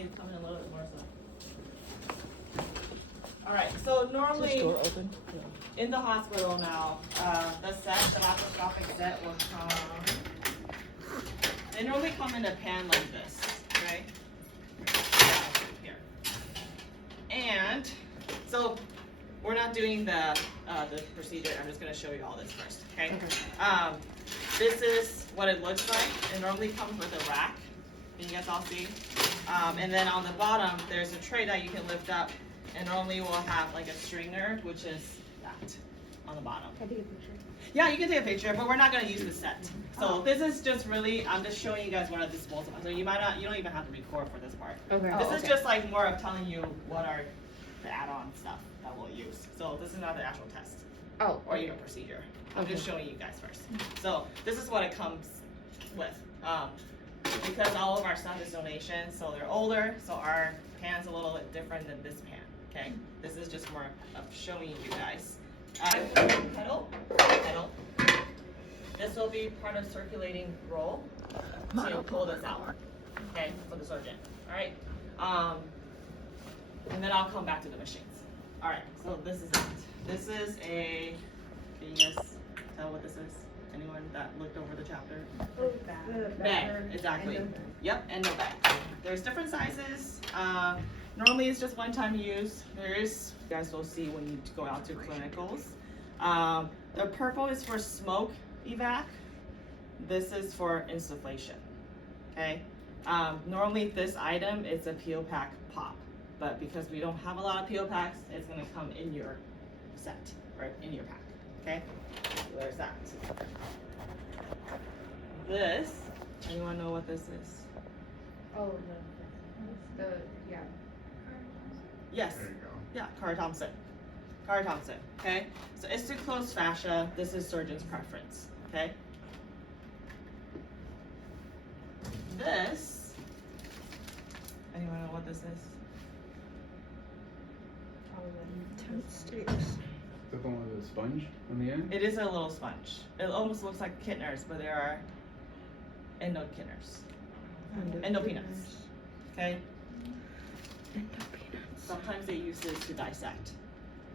Maybe come in a little bit more so. All right, so normally Door open. in the hospital now, the laparoscopic set will come. They normally come in a pan like this, okay? Here. And so we're not doing the procedure. I'm just gonna show you all this first, okay? This is what it looks like. It normally comes with a rack. Can you guys all see? And then on the bottom, there's a tray that you can lift up, and normally we'll have like a stringer, which is that on the bottom. Can I take a picture? Yeah, you can take a picture, but we're not gonna use the set. So this is just really, I'm just showing you guys what are disposable. So you don't even have to record for this part. Okay. This is just like more of telling you what are the add-on stuff that we'll use. So this is not the actual test. Oh. Or even procedure. I'm just showing you guys first. So this is what it comes with. Because all of our stuff is donation, so they're older, so our pan's a little bit different than this pan, okay? This is just more of showing you guys. Pedal. This will be part of circulating roll to pull this out, okay, for the surgeon, all right? And then I'll come back to the machines. All right, so this is it. This is a, can you guys tell what this is? Anyone that looked over the chapter? Oh, Bag, exactly. Yep, and no bag. There's different sizes. Normally it's just one-time use. You guys will see when you go out to clinicals. The purple is for smoke evac. This is for insufflation, okay? Normally this item is a peel pack pop, but because we don't have a lot of peel packs, it's gonna come in your set, or in your pack, okay? So there's that. This, anyone know what this is? Oh, yeah. Yes. There you go. Yeah, Carr Thompson. Carr Thompson, okay? So it's to close fascia. This is surgeon's preference, okay? This, anyone know what this is? Is that the one with the sponge on the end? It is a little sponge. It almost looks like Kittners, but they are endo Kittners. Endo peanuts, okay? Sometimes they use this to dissect,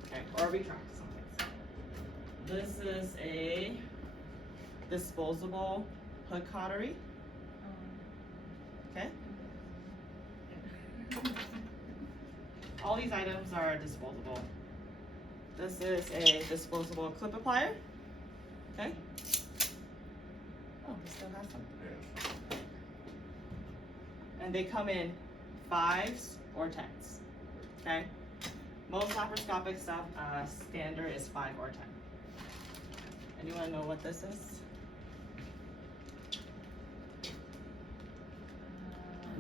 okay, or retract sometimes. This is a disposable hood cautery, okay? All these items are disposable. This is a disposable clip applier, okay? Oh, we still have some. Yes. And they come in 5s or 10s, okay? Most laparoscopic stuff, standard is 5 or 10. Anyone know what this is?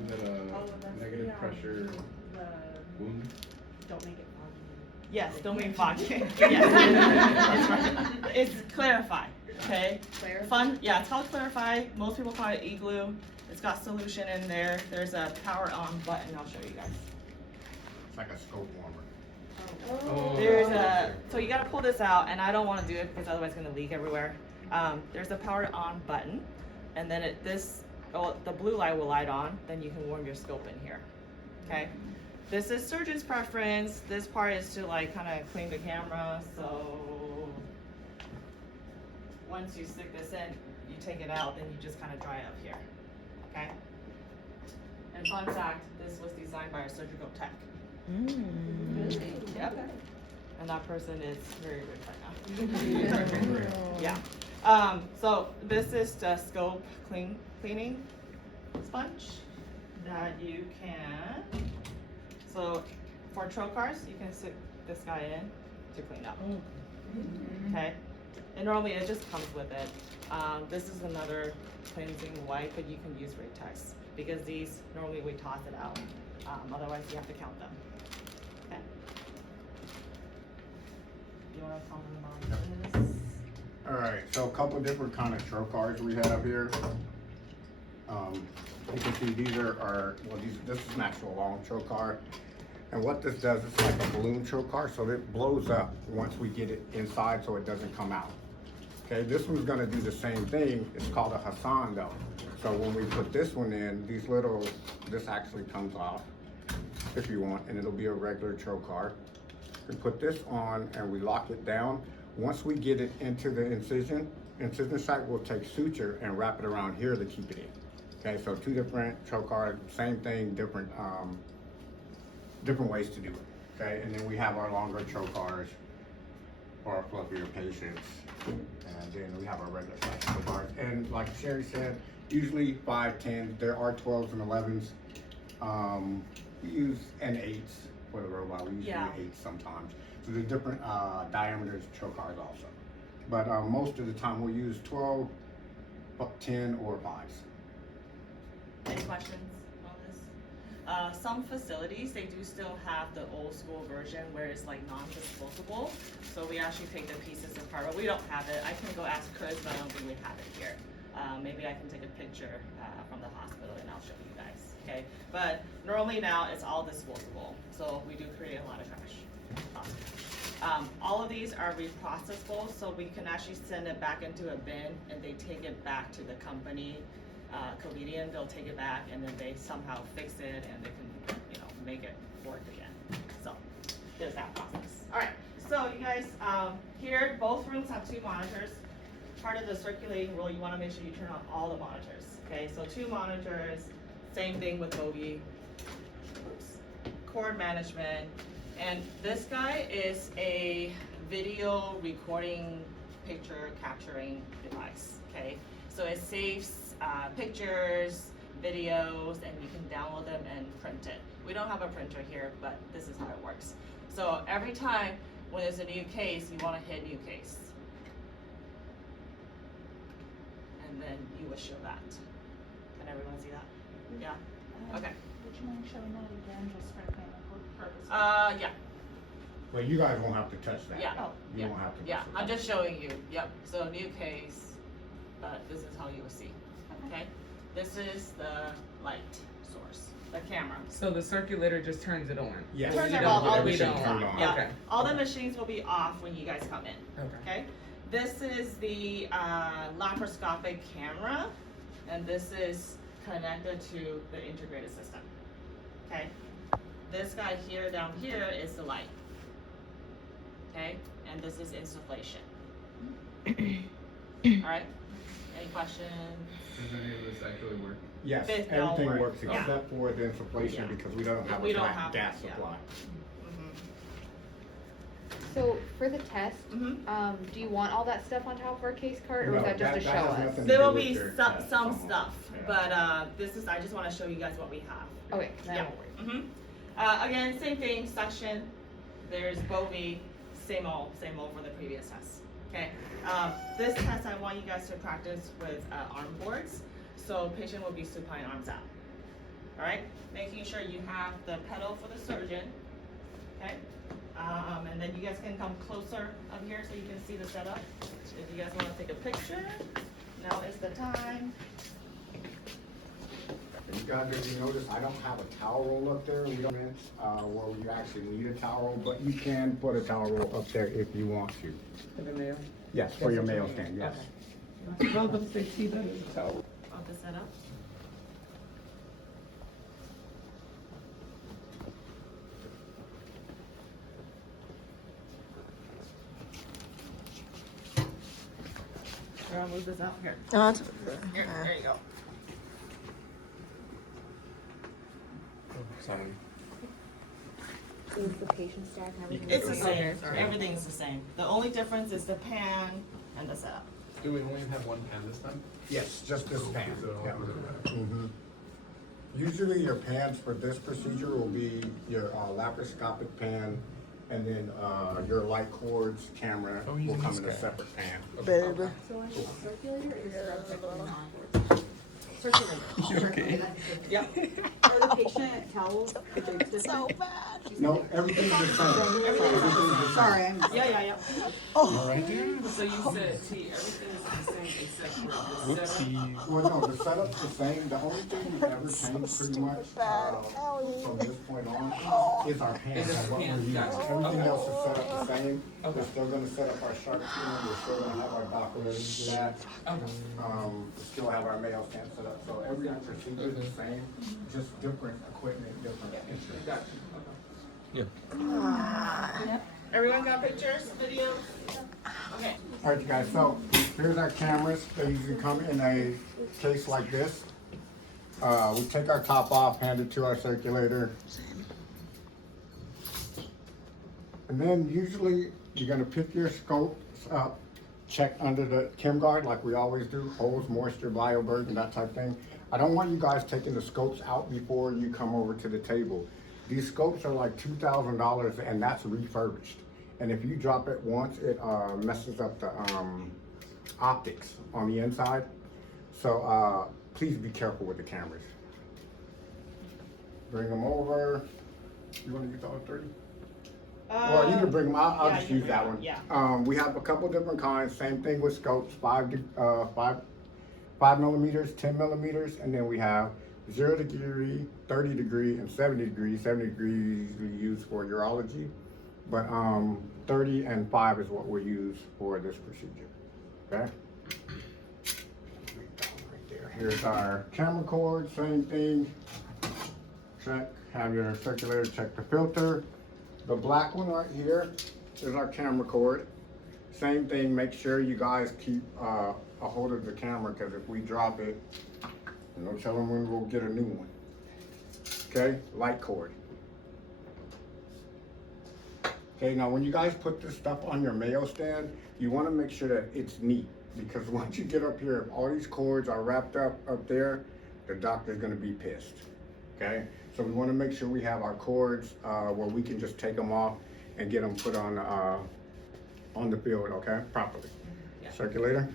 Is that a negative pressure wound? Don't make it foggy. Yes, don't mean foggy. Yes. It's Clarify, okay? Clarify? Yeah, it's called Clarify. Most people call it igloo. It's got solution in there. There's a power on button. I'll show you guys. It's like a scope warmer. Oh. There's so you gotta pull this out, and I don't wanna do it because otherwise it's gonna leak everywhere. There's a power on button, and then the blue light will light on, then you can warm your scope in here, okay? This is surgeon's preference. This part is to like kinda clean the camera, so once you stick this in, you take it out, then you just kinda dry up here, okay? And fun fact, this was designed by a surgical tech. Yep. And that person is very rich right now. Yeah. So this is the scope cleaning sponge that you can. So for trocars, you can stick this guy in to clean up. Okay. And normally it just comes with it. This is another cleansing wipe, but you can use Ratex because these normally we toss it out. Otherwise you have to count them. Okay. You want to comment on this? All right, so a couple different kind of trocars we have here. You can see these are this is an actual long trocar. And what this does, it's like a balloon trocar, so it blows up once we get it inside so it doesn't come out. Okay, this one's gonna do the same thing. It's called a Hassan though. So when we put this one in, this actually comes off if you want, and it'll be a regular trocar. We put this on and we lock it down. Once we get it into the incision site, we'll take suture and wrap it around here to keep it in. Okay, so two different trocar, same thing, different ways to do it. Okay, and then we have our longer trocars for our fluffier patients. And then we have our regular size trocars. And like Sherry said, usually 5, 10, there are 12s and 11s. We use and 8s for the robot. We use 8s sometimes. So there's different diameters of trocars also. But most of the time we'll use 12, 10, or 5s. Any questions on this? Some facilities, they do still have the old school version where it's like non-disposable. So we actually take the pieces apart, but we don't have it. I can go ask Chris, but I don't think we have it here. Maybe I can take a picture from the hospital and I'll show you guys, okay? But normally now it's all disposable, so we do create a lot of trash. All of these are reprocessable, so we can actually send it back into a bin and they take it back to the company, Covidian, they'll take it back and then they somehow fix it and they can, make it work again. So there's that process. All right, so you guys, here, both rooms have 2 monitors. Part of the circulating rule, you wanna make sure you turn on all the monitors, okay? So 2 monitors, same thing with Mobi. Cord management. And this guy is a video recording, picture capturing device, okay? So it saves pictures, videos, and you can download them and print it. We don't have a printer here, but this is how it works. So every time when there's a new case, you wanna hit new case. And then you will show that. Can everyone see that? Yeah? Okay. Would you mind showing that again, just for clinical purposes? Yeah. Well, you guys won't have to touch that. Yeah. Oh, You won't have to. Yeah, mess with I'm that. just showing you. Yep. So new case, but this is how you will see. Okay. This is the light source, the camera. So the circulator just turns it on? Yes. Turns We it don't- on, all the we machines don't. turn it on. on. Yeah. Okay. All the machines will be off when you guys come in. Okay. Okay. This is the laparoscopic camera, and this is connected to the integrated system. Okay. This guy here down here is the light. Okay, and this is insufflation. All right. Any questions? Does any of this actually work? Yes, This don't everything work. works Yeah. except for the insufflation Yeah. because we don't have We a don't gas have- gas yeah. supply. So for the test, Mhm. do you want all that stuff on top of our case cart, or No, is that just to that show has us? nothing to There do will with be your some test, stuff, Yeah. but this is, I just wanna show you guys what we have. Okay, then I Yeah. won't worry. Again, same thing, suction. There's Bovie, same old for the previous test. Okay. This test, I want you guys to practice with arm boards. So patient will be supine, arms out. All right. Making sure you have the pedal for the surgeon. Okay. And then you guys can come closer up here so you can see the setup. If you guys want to take a picture, now is the time. And you guys, if you notice, I don't have a towel roll up there. We don't, where you actually need a towel roll, but you can put a towel roll up there if you want to. For the mail? Yes, for your mail stand, yes. Okay. I was gonna say, see that as a towel. Of the setup. I'll move this out here. Here, there you go. Sorry. Is the patient stack and everything? It's the same? same. Everything's the same. The only difference is the pan and the setup. Do we only have one pan this time? Yes, just this pan. So, Yeah. Mhm. Usually your pans for this procedure will be your laparoscopic pan, and then your light cords camera Oh, will using come this in a guy. separate pan. Baby. So is it circulator or is it non-circulator? Yeah. Or the patient towels? So bad. No, everything's the same. Everything's the same. Sorry, I'm. Yeah. All right. So you said, T, everything is the same except for the setup. Well, no, the setup's the same. The only thing we ever change pretty much from this point on is our hands. Is our What we're hands, using. gotcha. Everything Okay. else is set up the same. Okay. We're still gonna set up our shark skin. We're still gonna have our dock ready for that. Okay. We still have our mail stand set up. So every procedure is the same, just different equipment, different instruments. Got you. Okay. Everyone got pictures, videos? Okay. All right, you guys, so here's our cameras. They usually come in a case like this. We take our top off, hand it to our circulator. And then usually you're gonna pick your scopes up, check under the chem guard like we always do, holes, moisture, bioburden, that type of thing. I don't want you guys taking the scopes out before you come over to the table. These scopes are like $2,000 and that's refurbished. And if you drop it once, it messes up the optics on the inside. So please be careful with the cameras. Bring them over. You want to use all 30? Well, you can bring them. I'll yeah, just you use can that bring one. them, yeah. We have a couple different kinds. Same thing with scopes. 5 millimeters, 10 millimeters, and then we have 0 degree, 30 degree, and 70 degrees. 70 degrees we use for urology, but 30 and 5 is what we use for this procedure. Okay. Right there. Here's our camera cord. Same thing. Check. Have your circulator check the filter. The black one right here is our camera cord. Same thing, make sure you guys keep a hold of the camera because if we drop it, no telling when we'll get a new one. Okay, light cord. Okay, now when you guys put this stuff on your mayo stand, you want to make sure that it's neat because once you get up here, if all these cords are wrapped up there, the doctor's going to be pissed. Okay, so we want to make sure we have our cords where we can just take them off and get them put on the field, okay, properly. Yeah. Circulator.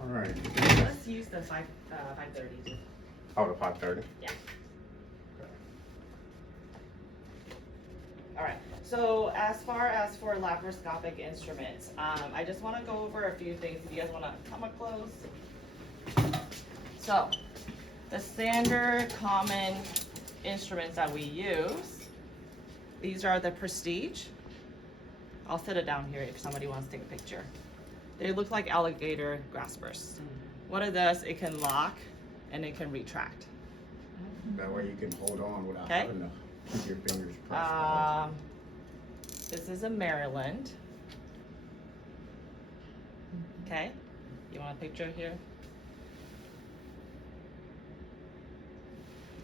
All right. Let's use the 530. Oh, the 530. Yeah. All right, so as far as for laparoscopic instruments, I just want to go over a few things. If you guys want to come up close. So, the standard common instruments that we use, these are the Prestige. I'll set it down here if somebody wants to take a picture. They look like alligator graspers. What it does, it can lock and it can retract. That way you can hold on without Okay. having to keep your fingers pressed. This is a Maryland. Okay, you want a picture here?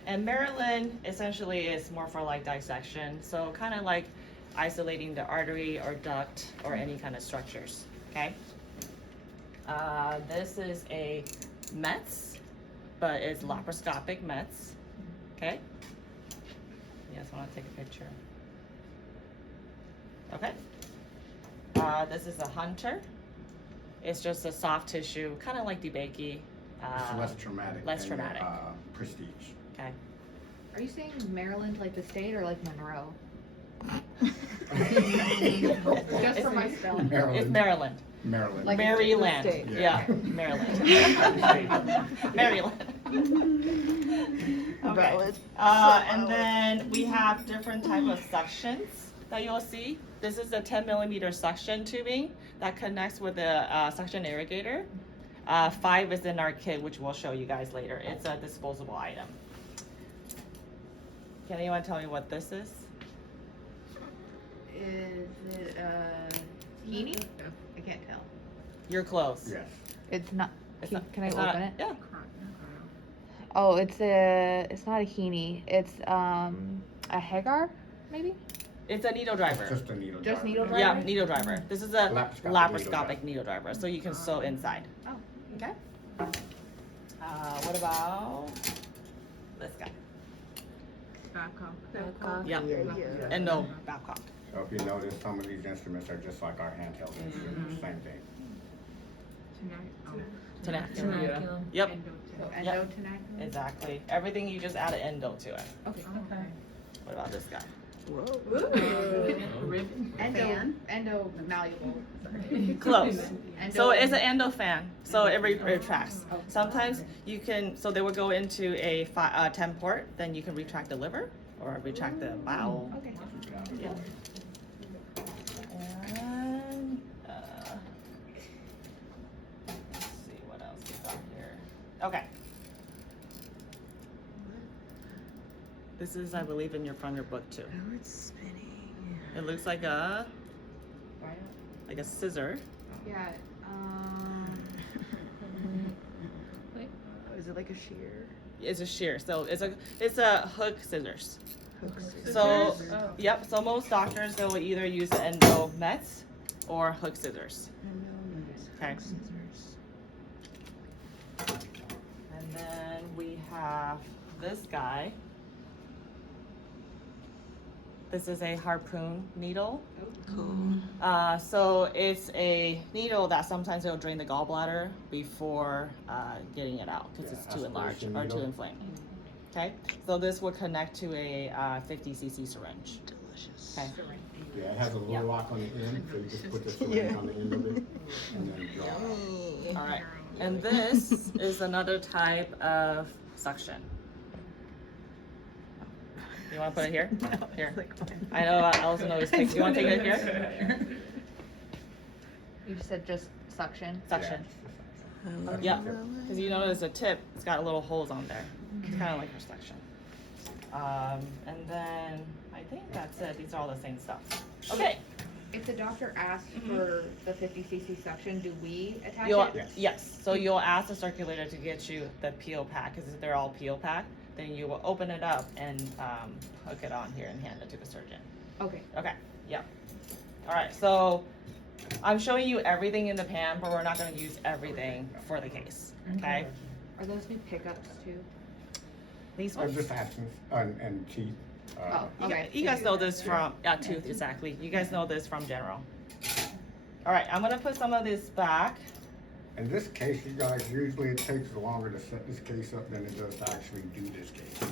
And Maryland essentially is more for like dissection, so kind of like isolating the artery or duct or any kind of structures, okay? This is a METS, but it's laparoscopic METS, okay? You guys want to take a picture? Okay. This is a Hunter. It's just a soft tissue, kind of like DeBakey. It's less traumatic. less than, traumatic. Prestige. Okay. Are you saying Maryland like the state or like Monroe? Just for my spelling. It's Maryland. Maryland. Like- Maryland. state. Yeah, Maryland. Maryland. Okay. And then we have different type of sections that you'll see. This is a 10 millimeter suction tubing that connects with the suction irrigator. 5 is in our kit, which we'll show you guys later. It's a disposable item. Can anyone tell me what this is? Is it Heaney? I can't tell. You're close. Yes. It's not. It's Can, not- can I it's open not- it? Yeah. Oh, it's not a Heaney. It's a Hagar, maybe? It's a needle driver. Just a needle. Just driver. needle driver? Yeah, needle driver. This is a Laparoscopic laparoscopic needle driver, so you can sew inside. Oh. Okay. What about this guy? Yeah. And no Babcock. So if you notice, some of these instruments are just like our handheld instruments. Same thing. Tenacula. Yeah. Yep. So endotonectomy? Exactly. Everything you just add an endo to it. Okay. Okay. What about this guy? Endo malleable. Close. Endo- So it's an endo fan, so it retracts. Sometimes you can, so they will go into a 10 port, then you can retract the liver or retract the bowel. Okay. Yeah. And let's see what else we got here. Okay. This is, I believe, in from your book too. Oh, it's spinning. It looks like a scissor. Yeah. Is it like a shear? It's a shear, so it's a hook scissors. Hook scissors? So Oh. yep. So most doctors they will either use the endo mets or hook scissors. Okay. Hook scissors. And then we have this guy. This is a harpoon needle. Cool. So it's a needle that sometimes it'll drain the gallbladder before getting it out because Yeah, it's too enlarged aspiration or too needle. inflamed. Okay, so this will connect to a 50 cc syringe. Delicious. Okay. Yeah, it has a little Yeah. lock on the end, so you just put the syringe on the end of it and then draw it. All right, and this is another type of suction. You want to put it here? Here. I know Allison always takes. You want to take it here? You said just suction? Suction. Yeah. Yeah, because you notice the tip, it's got little holes on there. It's kind of like her suction. And then I think that's it. These are all the same stuff. Okay. If the doctor asks for the 50 cc suction, do we attach You'll, it? Yes. yes. So you'll ask the circulator to get you the peel pack because they're all peel pack. Then you will open it up and hook it on here and hand it to the surgeon. Okay. Okay. Yep. All right. So I'm showing you everything in the pan, but we're not going to use everything for the case. Okay. Are those new pickups too? These Or ones. just absence and teeth. Oh, okay. You guys know this from tooth exactly. You guys know this from general. All right. I'm gonna put some of this back. In this case, you guys, usually it takes longer to set this case up than it does to actually do this case.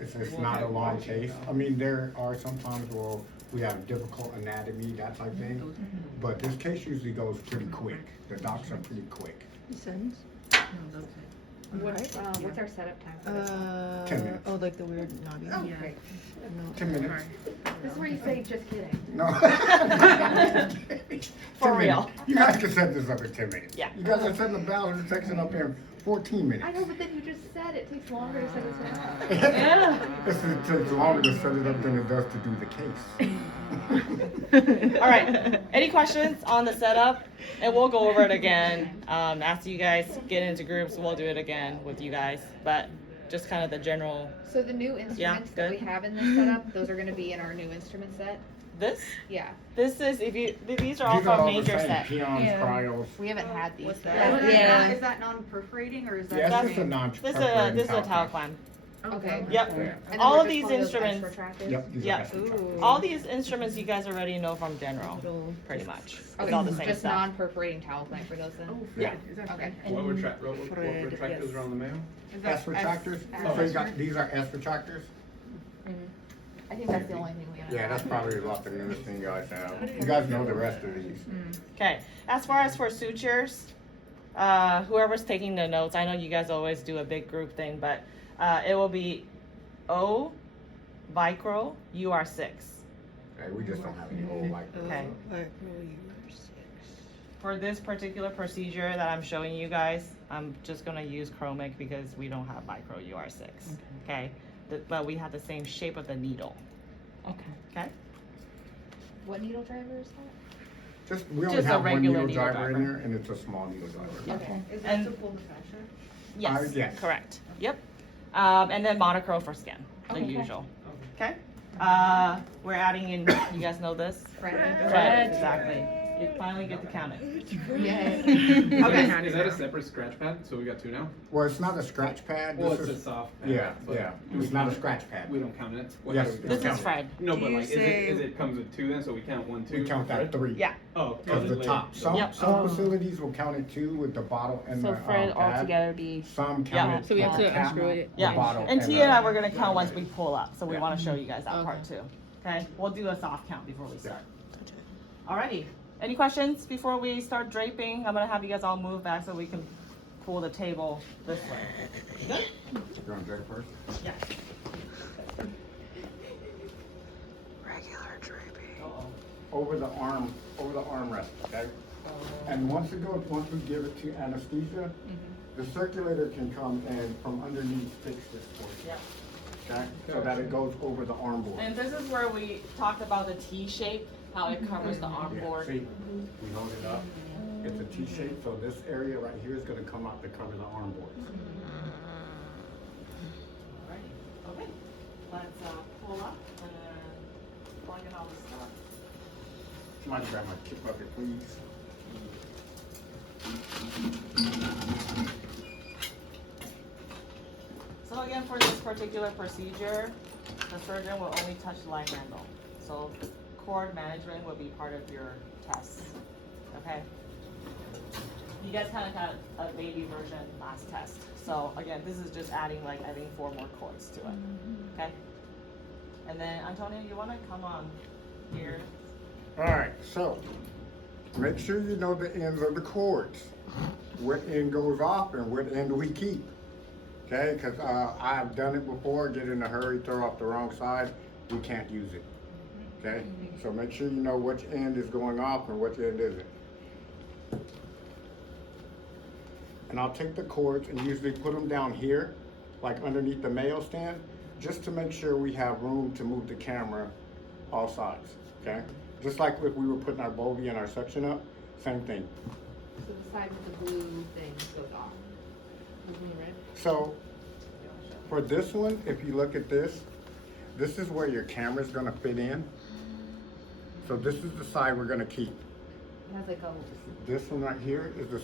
It's not a long case. I mean, there are some times where we have difficult anatomy, that type of thing. But this case usually goes pretty quick. The docs are pretty quick. Sentence? What's our setup time for this one? 10 minutes. Oh, like the weird knobby. Oh, great. 10 minutes. This is where you say, just kidding. No. For 10 real. minutes. You guys can set this up in 10 minutes. Yeah. You guys are setting the balance section up in 14 minutes. I know, but then you just said it takes longer to set this up. It takes longer to set it up than it does to do the case. All right. Any questions on the setup? And we'll go over it again. After you guys get into groups, we'll do it again with you guys. But just kind of the general. So the new instruments that we good. have in this setup, those are gonna be in our new instrument set? This. Yeah. This is these are all These are from all the major same, set. peons, Yeah. cryos. We haven't had these. that? Yeah. Is that non-perforating or is that? Yeah, it's just a same? non-perforating This is a towel towel clamp. clamp. Okay. Yep. And then All we're of just these pulling those instruments. extra tractors? Yep, these Yep. are extra tractors. All these instruments you guys already know from general, pretty much. It's Okay, all the same just stuff. non-perforating towel clamp for those then? Yeah. Okay. What retractors are on the mail? Is S that retractors. S- So you got, these are S retractors? I think that's the only thing we have. Yeah, that's probably about the newest thing you guys have. You guys know the rest of these. Okay. As far as for sutures, whoever's taking the notes, I know you guys always do a big group thing, but it will be O, Vicro, UR6. Okay, we just don't have any old like. Okay. Like, For this particular procedure that I'm showing you guys, I'm just gonna use chromic because we don't have Vicro UR6. Okay. But we have the same shape of the needle. Okay. Okay. What needle driver is that? Just, we only Just a have one regular needle needle driver in driver. there and it's a small needle driver. Okay. Is And- that to pull the fascia? Yes. Yes. Correct. Yep. And then monochrome for skin, the Okay. usual. Okay. We're adding in. You guys know this? Fred. Red. Exactly. You finally get to count it. Yay. Okay. Is that a separate scratch pad? So we got two now? Well, it's not a scratch pad. Well, This it's a is, soft pad. yeah, but yeah. It's not a scratch pad. We don't count it? Yes, How do we This count is it? Fred. No, Do but you like, say- is it comes with two then, so we count 1, 2? We count that Fred? 3. Yeah. Oh, Of the later. top. Some Yep. facilities will count it 2 with the bottle and the So Fred pad. altogether be. Some Yeah. count it. So we have to cap, unscrew it. the Yeah. bottle, And Tia and the- I were gonna count once we pull up, so we Yeah. wanna show you guys that Okay. part too. Okay, we'll do a soft count before we start. Gotcha. Alrighty, any questions before we start draping? I'm gonna have you guys all move back so we can pull the table this way. Good? You want to drink first? Yeah. Regular draping. Over the armrest, okay? And once we give it to anesthesia, the circulator can come and from underneath fix this for you, Yeah. okay? So that it goes over the arm board. And this is where we talked about the T shape, how it covers the arm Yeah, board. see, we hold it up, it's a T shape, so this area right here is gonna come out to cover the arm board. Alrighty, okay, let's pull up and then plug in all the stuff. Somebody grab my kick bucket, please. So again, for this particular procedure, the surgeon will only touch the light handle. So cord management will be part of your test, okay? You guys kind of got a baby version last test. So again, this is just adding like, I think 4 more cords to it, okay? And then Antonio, you wanna come on here? Alright, so, make sure you know the ends of the cords. What end goes off and what end we keep. Okay, because I've done it before, get in a hurry, throw off the wrong side, we can't use it. Okay, so make sure you know which end is going off and which end isn't. And I'll take the cords and usually put them down here, like underneath the Mayo stand, just to make sure we have room to move the camera all sides, okay? Just like if we were putting our Bovie and our suction up, same thing. So the side with the blue thing goes off. The blue and red. So, for this one, if you look at this is where your camera's gonna fit in. So this is the side we're gonna keep. It has like a, This one right here is the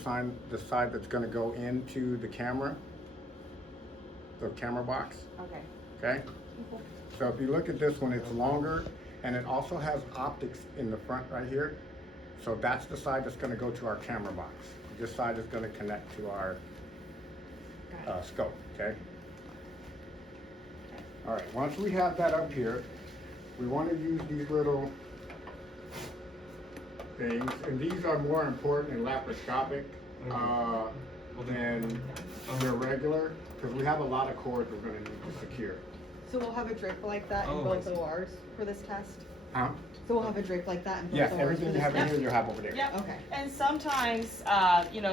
side that's gonna go into the camera box, Okay. okay? So if you look at this one, it's longer, and it also has optics in the front right here. So that's the side that's gonna go to our camera box. This side is gonna connect to our scope, okay? All right, once we have that up here, we want to use these little things, and these are more important in laparoscopic than your regular, because we have a lot of cords we're going to need to secure. So we'll have a drape like that in Oh, both I see. ORs for this test? Huh? So we'll have a drape like that in both Yes, ORs everything for you this have in test? here, you'll have over there. Yep. Okay. And sometimes,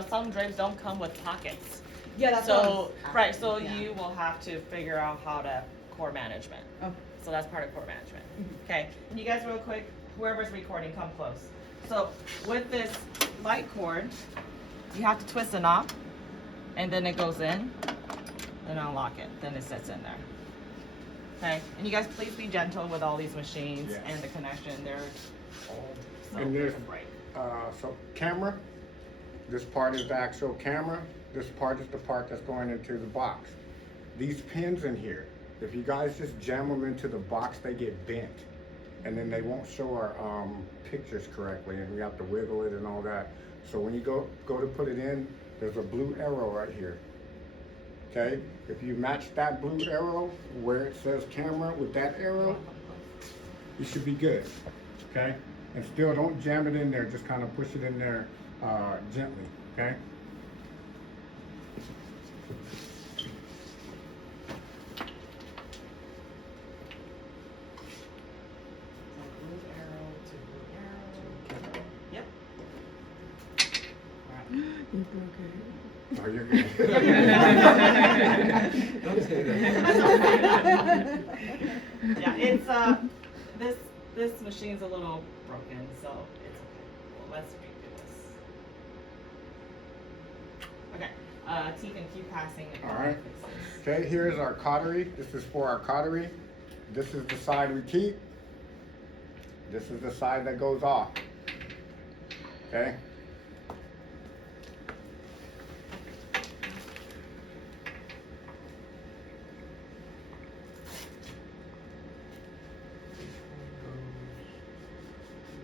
some drapes don't come with pockets. Yeah, that's what I So, was right, asking, so yeah. you will have to figure out how to core management. Okay. So that's part of core management. Okay, and you guys real quick, whoever's recording, come close. So with this light cord, you have to twist the knob, and then it goes in, then unlock it, then it sits in there. Okay, and you guys please be gentle with all these machines Yes. and the connection, they're old, so And they there's- can break. So camera, this part is the actual camera, this part is the part that's going into the box. These pins in here, if you guys just jam them into the box, they get bent. And then they won't show our pictures correctly, and we have to wiggle it and all that. So when you go to put it in, there's a blue arrow right here. Okay, if you match that blue arrow where it says camera with that arrow, you should be good, okay? And still don't jam it in there, just kind of push it in there gently, okay? Blue arrow to blue arrow. Yep. You broke it. Oh, you're good. Don't say that. Yeah, it's this machine's a little broken, so it's okay. Well, let's redo this. Okay, T can keep passing it. All right. Okay, here's our cautery. This is for our cautery. This is the side we keep. This is the side that goes off. Okay?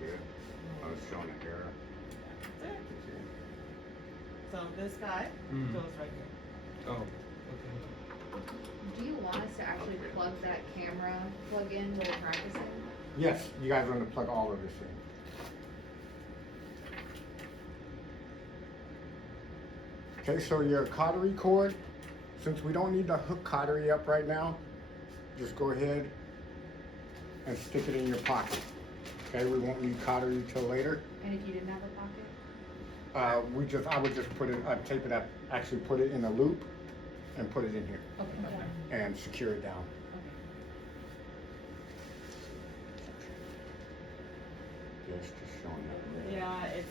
Yeah, I was showing it here. That's it. So this guy Mm. goes right here. Oh, okay. Do you want us to actually plug that camera plug in while practicing? Yes, you guys want to plug all of this in. Okay, so your cautery cord, since we don't need to hook cautery up right now, just go ahead and stick it in your pocket. Okay, we won't need cautery till later. And if you didn't have a pocket? I would just put it, tape it up, actually put it in a loop and put it in here Okay. and secure it down. Yes, just showing that. Yeah, it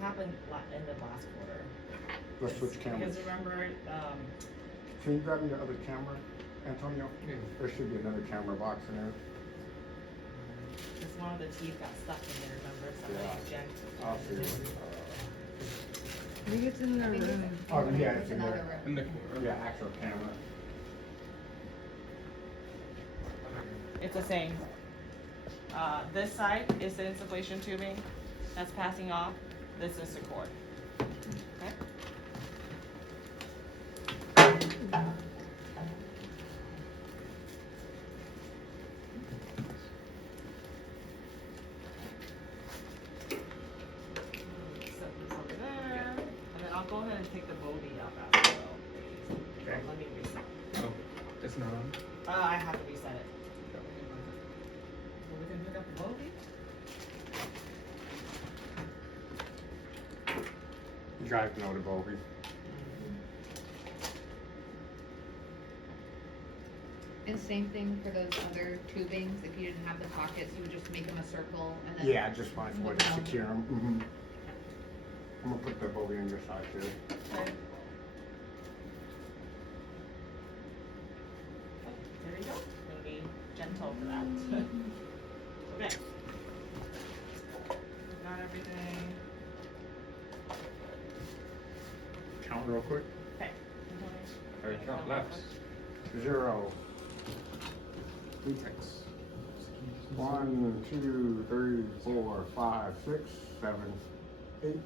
happened in the last quarter. Let's switch cameras. Because remember, Can you grab me the other camera, Antonio? Yeah. There should be another camera box in there. because one of the teeth got stuck in there, remember? Somebody Yeah. janked. I'll see. I think it's in the room. Oh, yeah, it's It's in another there. room. In the corner. Yeah, actual camera. It's the same. This side is the insufflation tubing that's passing off. This is the cord. Okay? Set this over there, and then I'll go ahead and take the bogey out as well. Okay. Let me reset. Oh, it's not on. I have to reset it. So we can pick up the bogey. You guys know the Bobby. And same thing for those other tubings, if you didn't have the pockets, you would just make them a circle and then. Yeah, just fine for to secure them. I'm gonna put the Bobby on your side too. Okay. There you go. I'm gonna be gentle for that. Okay. We got everything. Count real quick. Okay. Alright, count left. 0. Bluetex. 1, 2, 3, 4, 5, 6, 7, 8,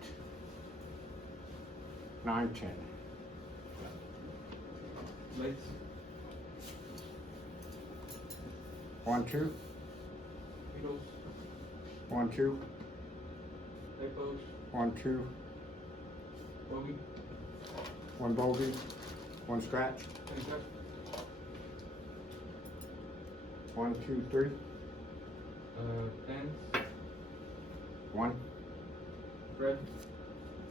9, 10. Lights. 1, 2, Needles. 1, 2, Typos. 1, 2, Bogey. 1 bogey, 1 scratch. Insect. 1, 2, 3, Pens. 1, Thread.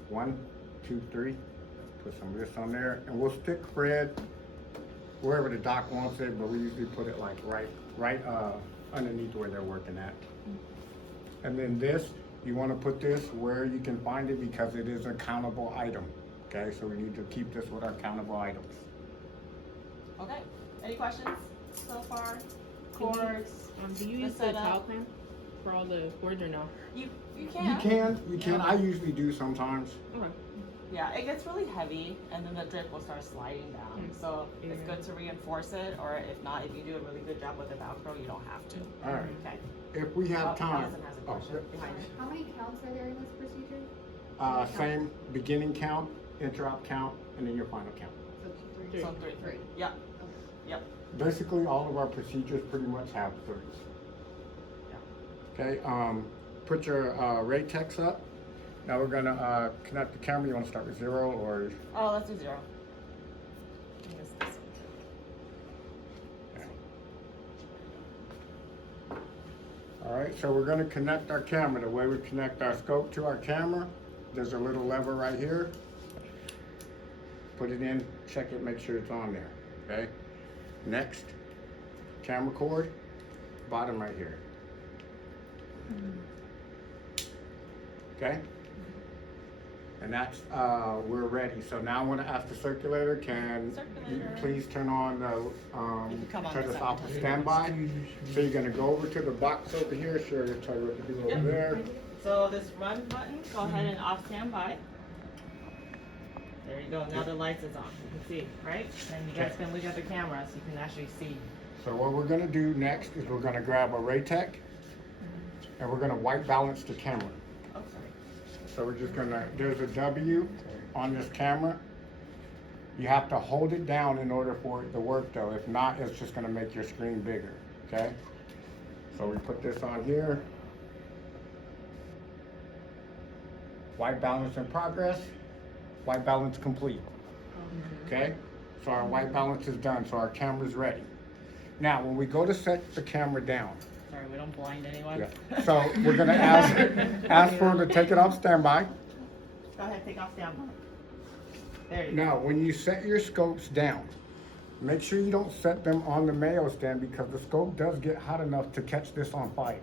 1, 2, 3. Put some of this on there, and we'll stick thread wherever the doc wants it, but we usually put it like right underneath where they're working at. And then this, you want to put this where you can find it because it is a countable item. Okay, so we need to keep this with our countable items. Okay. Any questions so far? Cords. Do you The use the setup. towel clamp for all the cords or no? You You can. can. Yeah. I usually do sometimes. Okay. Yeah, it gets really heavy, and then the drip will start sliding down. So it's Yeah. good to reinforce it, or if not, if you do a really good job with the Velcro, you don't have to. All right. Okay. If we have time. Allison has a Oh, question behind you. How many counts are there in this procedure? same beginning count, interrupt count, and then your final count. So three. So three. Three. Yep. Yep. Basically, all of our procedures pretty much have threes. Okay, put your Raytex up. Now we're gonna connect the camera. You wanna start with 0 or? Oh, let's do 0. I guess this one. All right, so we're gonna connect our camera. The way we connect our scope to our camera, there's a little lever right here. Put it in, check it, make sure it's on there, okay? Next, camera cord, bottom right here. Okay? And that's, we're ready. So now I wanna ask the circulator, can you Circulator. please turn on the, You can come on turn this us side. off the standby? So you're gonna go over to the box over here, sure, you'll tell you what to do over Yep. there. So this run button, go ahead and off standby. There you go. Now the lights is on. You can see, right? And you guys can look at the camera so you can actually see. So what we're gonna do next is we're gonna grab a Raytech and we're gonna white balance the camera. Oh, sorry. So we're just gonna, there's a W on this camera. You have to hold it down in order for it to work though. If not, it's just gonna make your screen bigger, okay? So we put this on here. White balance in progress, white balance complete, okay? So our white balance is done, so our camera's ready. Now, when we go to set the camera down, Sorry, we don't blind anyone. yeah. So we're gonna ask for them to take it off standby. Go ahead, take off standby. There you go. Now, when you set your scopes down, make sure you don't set them on the Mayo stand because the scope does get hot enough to catch this on fire.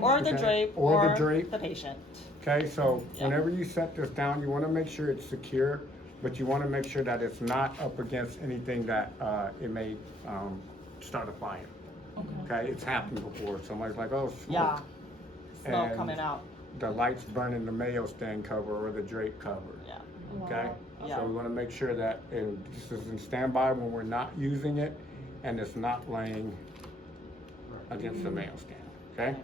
Or the Okay. drape, Or the drape. the patient. Okay, so Yeah. whenever you set this down, you wanna make sure it's secure, but you wanna make sure that it's not up against anything that, it may, start a fire. Okay, it's happened before. Somebody's like, oh, smoke. Yeah. Smoke And coming out. The lights burning the Mayo stand cover or the drape cover. Yeah. Okay? Yeah. So we wanna make sure that this is in standby when we're not using it and it's not laying against the Mayo stand, okay?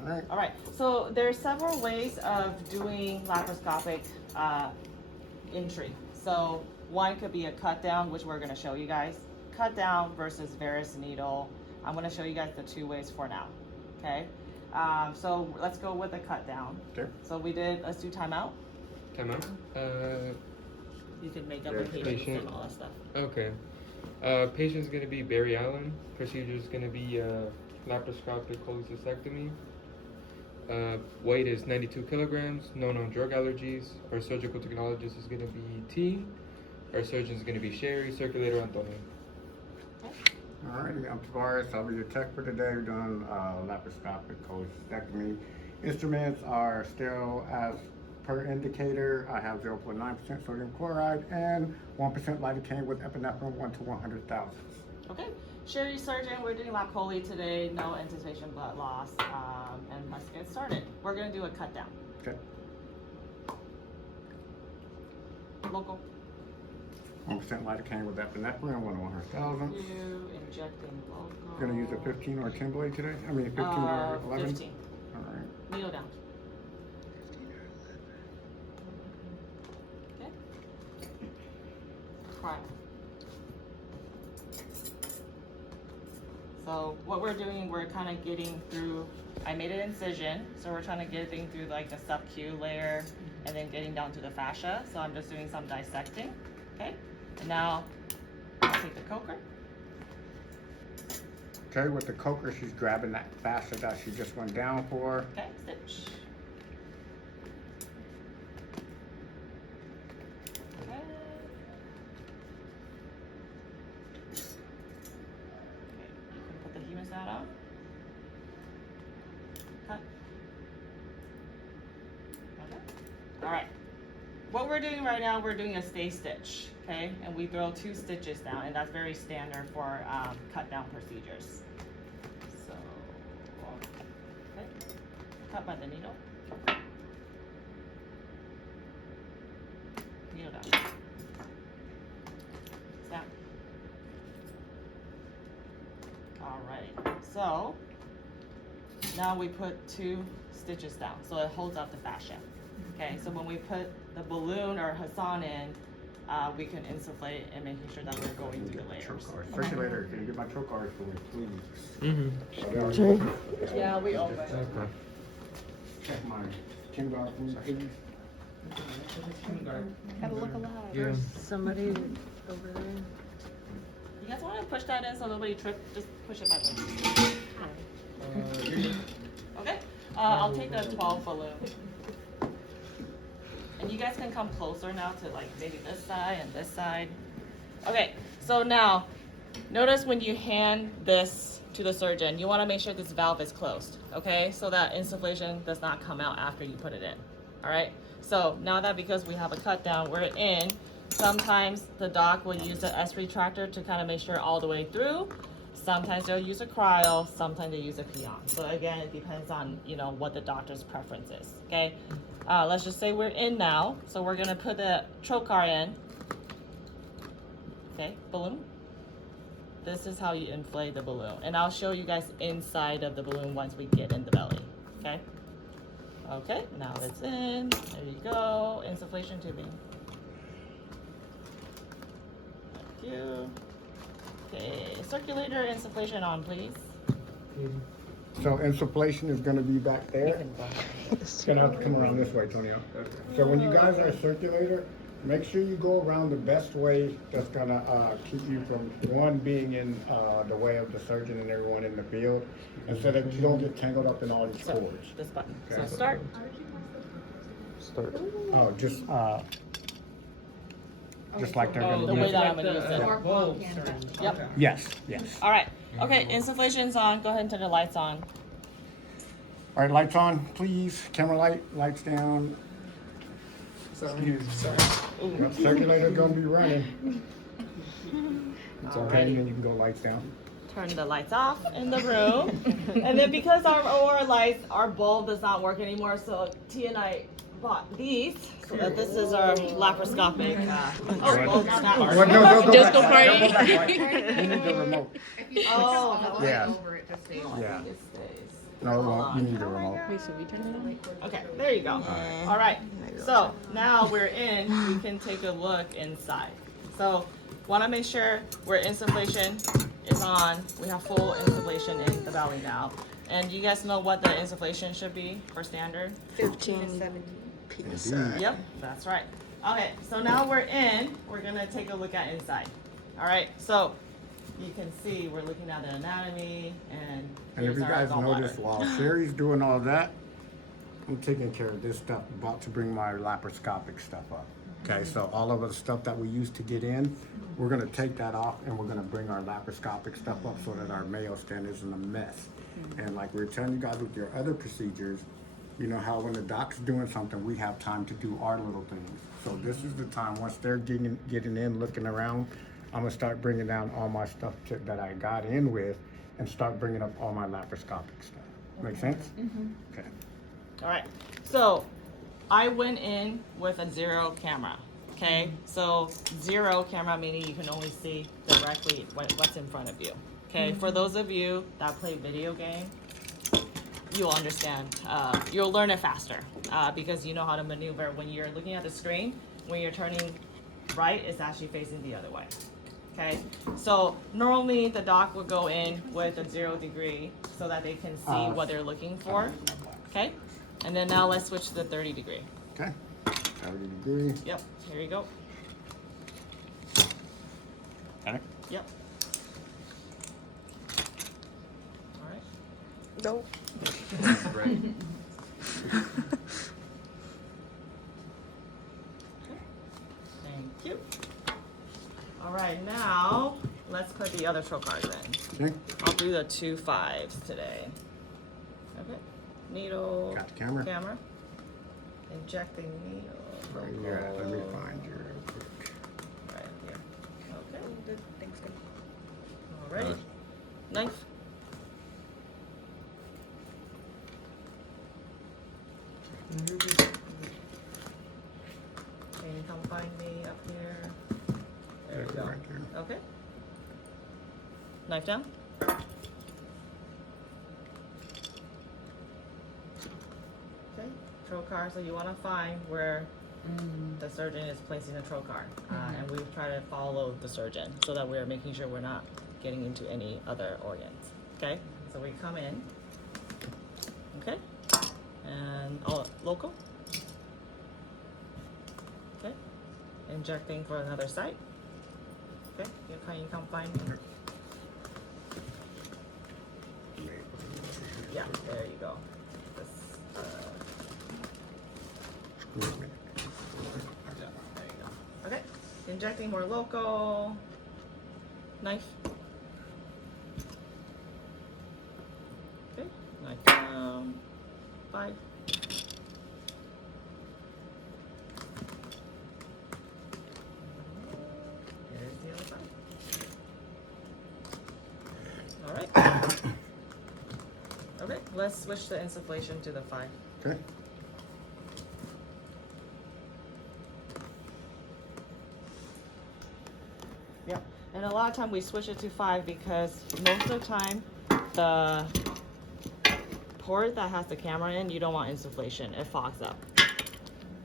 Alright, All right, so there's several ways of doing laparoscopic entry. So one could be a cut down, which we're gonna show you guys. Cut down versus varus needle. I'm gonna show you guys the two ways for now, okay? So let's go with the cut down. okay. So we did, let's do timeout. Time out. You can make up Yeah, a patient patient. and all that stuff. Okay. Patient's gonna be Barry Allen. Procedure's gonna be laparoscopic cholecystectomy. Weight is 92 kilograms. No known drug allergies. Our surgical technologist is gonna be T. Our surgeon is gonna be Sherry. Circulator Antonio. Alright, I'm Tavares. I'll be your tech for today. We're doing laparoscopic cholecystectomy. Instruments are still as per indicator. I have 0.9% sodium chloride and 1% lidocaine with epinephrine 1 to 100,000. Okay, Sherry surgeon, we're doing lap chole today, no anticipation blood loss, and let's get started. We're gonna do a cut down. Okay. Local. 1% lidocaine with epinephrine 1 to 100,000. You injecting local. Gonna use a 15 or 10 blade today? I mean 15 or 11? 15. Alright. Kneel down. Okay. Cryo. So what we're doing, we're kind of getting through, I made an incision, so we're trying to get through like the sub-Q layer and then getting down to the fascia. So I'm just doing some dissecting, okay? And now I'll take the coker. Okay, with the coker, she's grabbing that fascia that she just went down for. Okay, stitch. Okay. Okay, you can put the hemostat on. Cut. Okay. All right. What we're doing right now, we're doing a stay stitch, okay? And we throw 2 stitches down, and that's very standard for cut down procedures. So, okay. Cut by the needle. Needle down. Snap. Alrighty. So now we put 2 stitches down, so it holds up the fascia. Okay, so when we put the balloon or Hassan in, we can insufflate and making sure that we're going through the layers. Circulator, can you get my trocars for me, please? Mm-hmm. Sorry. Yeah, we open. Okay. Check my kindergarten, please. Gotta look alive. Yeah. Somebody over there. You guys want to push that in so nobody trip? Just push it back in. Okay, I'll take the 12 balloon. And you guys can come closer now to like maybe this side and this side. Okay, so now notice when you hand this to the surgeon, you want to make sure this valve is closed, okay? So that insufflation does not come out after you put it in, all right? So now that because we have a cut down, we're in, sometimes the doc will use the S retractor to kind of make sure all the way through. Sometimes they'll use a cryo, sometimes they use a peon. So again, it depends on, you know, what the doctor's preference is, okay? Let's just say we're in now. So we're gonna put the trocar in. Okay, balloon. This is how you inflate the balloon. And I'll show you guys inside of the balloon once we get in the belly, okay? Okay, now it's in. There you go, insufflation tubing. Thank you. Okay, circulator insufflation on, please. So insufflation is gonna be back there. It's gonna have to come around this way, Tonio. So when you guys are circulator, make sure you go around the best way that's gonna keep you from, one, being in the way of the surgeon and everyone in the field, and so that you don't get tangled up in all these So, cords. this button. Okay. So start. Start. Oh, just like they're gonna The use way it. that I'm gonna use it. Or palm can. Yep. Yes, yes. All right. Okay, insufflation's on. Go ahead and turn the lights on. All right, lights on, please. Camera light, lights down. Yep, circulator's gonna be running. It's okay, and then you can go lights down. Turn the lights off in the room. And then because our OR lights, our bulb does not work anymore, so T and I bought these. So that this is our laparoscopic. Bulb, not Well, no, go Disco back. party. Go back, right? You need the remote. If you switch Oh, the light yeah. over, it just stays. Yeah. It stays. No, you need the remote. Wait, so we turn it on? Okay, there you go. All right, so now we're in, we can take a look inside. So, wanna make sure where insufflation is on, we have full insufflation in the belly now. And you guys know what the insufflation should be for standard? 15 PSI. Yep, that's right. Okay, so now we're in, we're gonna take a look at inside. All right, so you can see we're looking at the anatomy and And if here's you our guys gallbladder. notice, while Sherry's doing all that, I'm taking care of this stuff, about to bring my laparoscopic stuff up. Okay, so all of the stuff that we used to get in, we're gonna take that off and we're gonna bring our laparoscopic stuff up so that our Mayo stand isn't a mess. And like we were telling you guys with your other procedures, you know how when the doc's doing something, we have time to do our little things. So this is the time, once they're getting in, looking around, I'm gonna start bringing down all my stuff that I got in with and start bringing up all my laparoscopic stuff. Make sense? Okay. All right, so I went in with a 0 camera, okay? So 0 camera meaning you can only see directly what's in front of you, okay? For those of you that play video game, you'll understand, you'll learn it faster because you know how to maneuver. When you're looking at the screen, when you're turning right, it's actually facing the other way, okay? So normally the doc will go in with a 0 degree so that they can see what they're looking for, okay? And then now let's switch to the 30 degree. Okay. 30 degree. Yep, here you go. Got it? Yep. All right. Nope. Right. Thank you. All right, now let's put the other trocars in. Okay. I'll do the 2 5s today. Okay. Needle. Got the camera? Camera. Injecting needle. Right here. Let me find you real quick. Right here. Okay. Alrighty. Knife. Can you come find me up here? There we go. Right there. Okay. Knife down. Okay. Trocar. So you want to find where the surgeon is placing the trocar, and we try to follow the surgeon so that we're making sure we're not getting into any other organs. Okay. So we come in. Okay. And local. Okay. Injecting for another site. Okay. Can you come find me? Yeah, there you go. This, yeah, there you go. Okay. Injecting more local. Knife. Okay. Knife down. 5. Here's the other side. Alright. Okay, let's switch the insufflation to the 5. Okay. Yep. And a lot of time we switch it to 5 because most of the time the port that has the camera in, you don't want insufflation. It fogs up.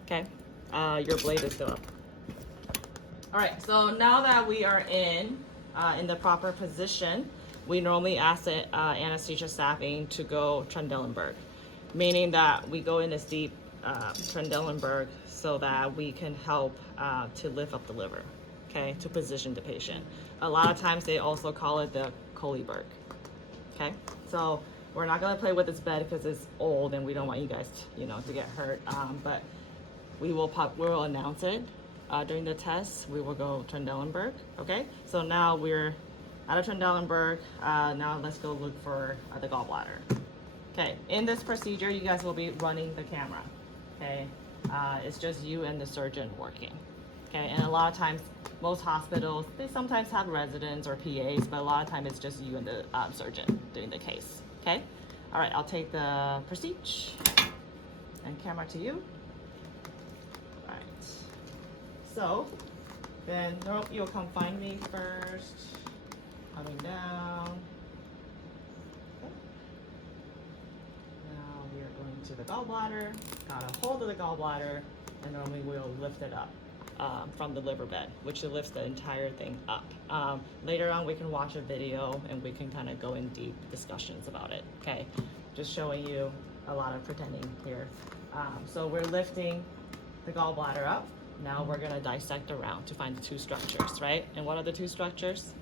Okay? Your blade is still up. Alright, so now that we are in the proper position, we normally ask the anesthesia staffing to go Trendelenburg, meaning that we go in this deep Trendelenburg so that we can help to lift up the liver, okay, to position the patient. A lot of times they also call it the Coleyberg, okay? So we're not gonna play with this bed because it's old and we don't want you guys, to get hurt, but we will announce it during the test. We will go Trendelenburg, okay? So now we're out of Trendelenburg. Now let's go look for the gallbladder. Okay, in this procedure, you guys will be running the camera, okay? It's just you and the surgeon working, okay? And a lot of times, most hospitals, they sometimes have residents or PAs, but a lot of times it's just you and the surgeon doing the case, okay? All right, I'll take the procedure and camera to you. All right, so then you'll come find me first. Coming down. Okay. Now we are going to the gallbladder. Got a hold of the gallbladder, and then we will lift it up from the liver bed, which lifts the entire thing up. Later on, we can watch a video and we can kind of go in deep discussions about it. Okay, just showing you a lot of pretending here. So we're lifting the gallbladder up. Now we're gonna dissect around to find the 2 structures, right? And what are the 2 structures?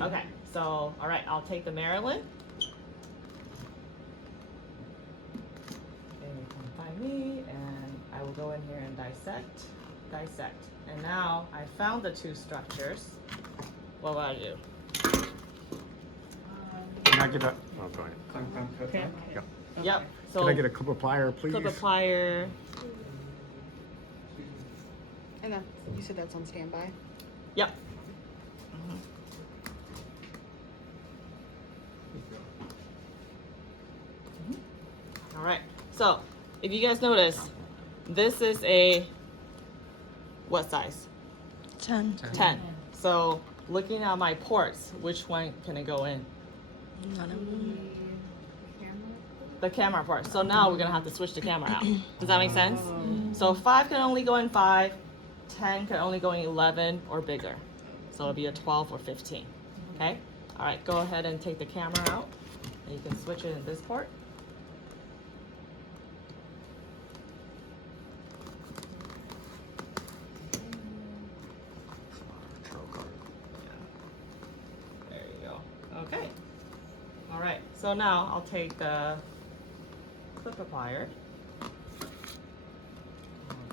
Okay, so, all right, I'll take the Maryland. And you come find me, and I will go in here and dissect. And now I found the 2 structures. What will I do? Can I get a, oh, go ahead. Okay. Yep. Yep, so Can I get a clip of plier, please? clip a plier. And that, you said that's on standby? Yep. All right, so if you guys notice, this is a what size? 10. 10. So looking at my ports, which one can it go in? None of them. The camera port. So now we're gonna have to switch the camera out. Does that make sense? So 5 can only go in 5, 10 can only go in 11 or bigger. So it'll be a 12 or 15. Okay? All right, go ahead and take the camera out. And you can switch it in this port. There you go. Okay. All right. So now I'll take the clip plier.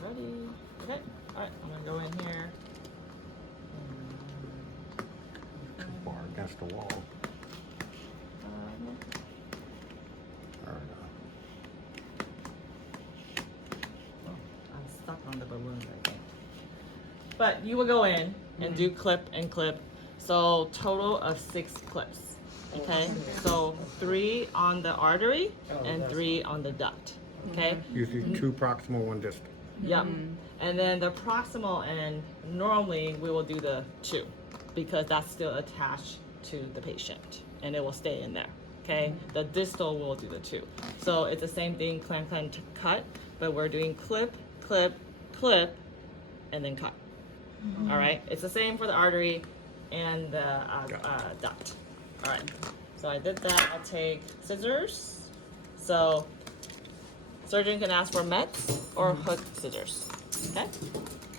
Ready? Okay. All right. I'm gonna go in here. Bar against the wall. There we go. I'm stuck on the balloons, I think. But you will go in and do clip and clip. So total of 6 clips. Okay. So 3 on the artery and 3 on the duct. Okay. Usually 2 proximal, 1 distal. Yep. And then the proximal end, normally we will do the 2 because that's still attached to the patient and it will stay in there. Okay. The distal will do the 2. So it's the same thing, clamp, cut, but we're doing clip, clip, clip, and then cut. All right. It's the same for the artery and the duct. All right. So I did that. I'll take scissors. So surgeon can ask for mets or hook scissors. Okay.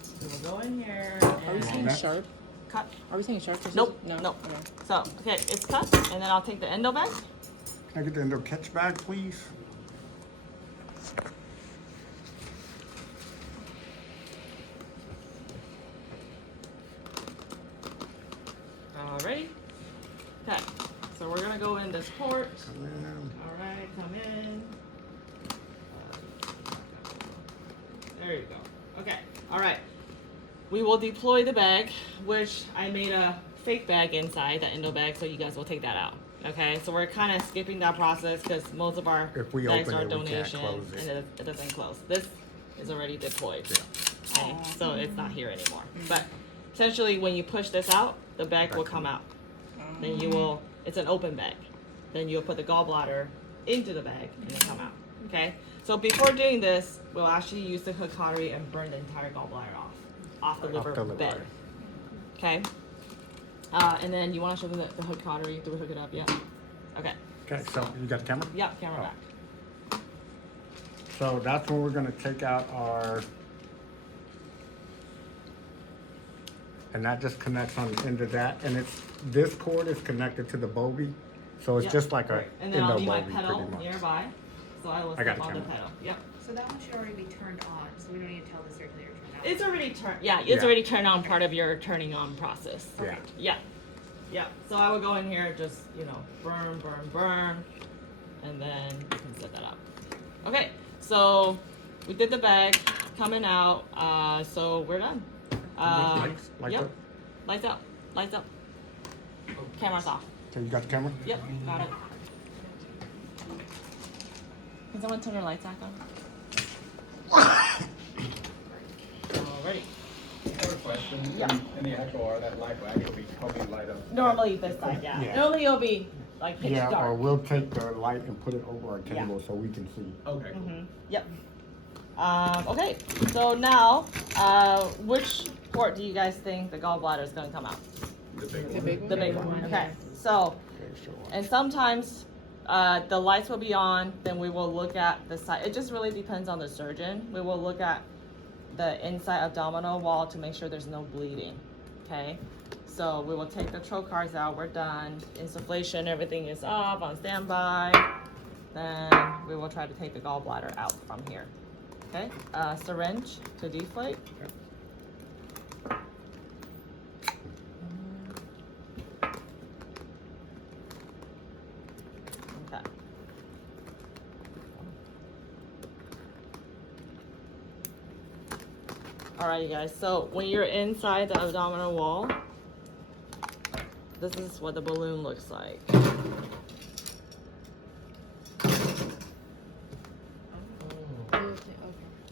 So we'll go in here. Are we And saying sharp? cut. Are we saying sharp? Nope. No. Nope. Okay. So okay, it's cut, and then I'll take the endo bag. Can I get the endo catch bag, please? Alrighty. Okay. So we're gonna go in this port. Come in. All right, come in. There you go. Okay. All right. We will deploy the bag, which I made a fake bag inside, the endo bag, so you guys will take that out. Okay, so we're kind of skipping that process because most of our If we bags open are it, we can't donation close and it. it doesn't close. This is already deployed. Yeah. Okay, so it's not here anymore. But essentially, when you push this out, the bag will come out. Then you will, it's an open bag. Then you'll put the gallbladder into the bag and then come out. Okay, so before doing this, we'll actually use the hook cautery and burn the entire gallbladder off the liver the liver. bed. Okay, and then you want to show them the hook cautery? Do we hook it up? Yeah. Okay. Okay, so you got the camera? Yep, camera Oh. back. So that's when we're gonna take out our, and that just connects on the end of that, and this cord is connected to the bovie, so it's Yep. just like a And then I'll endo leave my bovie pedal pretty much. nearby, so I will I got step the on the camera. pedal. Yep. So that one should already be turned on, so we don't need to tell the circulator to turn on. It's already turned. Yeah, it's Yeah. already turned on. Part of your turning on process. Yeah. Yeah. Yeah. So I would go in here, just burn, and then you can set that up. Okay. So we did the bag coming out. So we're done. Lights Yep. up? Lights up. Lights up. Camera's off. So you got the camera? Yep. Got it. Can someone turn their lights back on? Alrighty. I have a question. Yeah. In the actual R, that light will actually help you light up. Normally this side, yeah. Yeah. Normally it'll be like pitch Yeah, or dark. we'll take the light and put it over our Yeah. table so we can see. Okay. Yep. Okay, so now, which port do you guys think the gallbladder is going to come out? The big one. The big one. Okay, so, Okay, sure. and sometimes the lights will be on, then we will look at the side. It just really depends on the surgeon. We will look at the inside abdominal wall to make sure there's no bleeding. Okay, so we will take the trocars out. We're done. Insufflation, everything is off on standby. Then we will try to take the gallbladder out from here. Okay, syringe to deflate. Okay. All right, you guys. So when you're inside the abdominal wall, this is what the balloon looks like.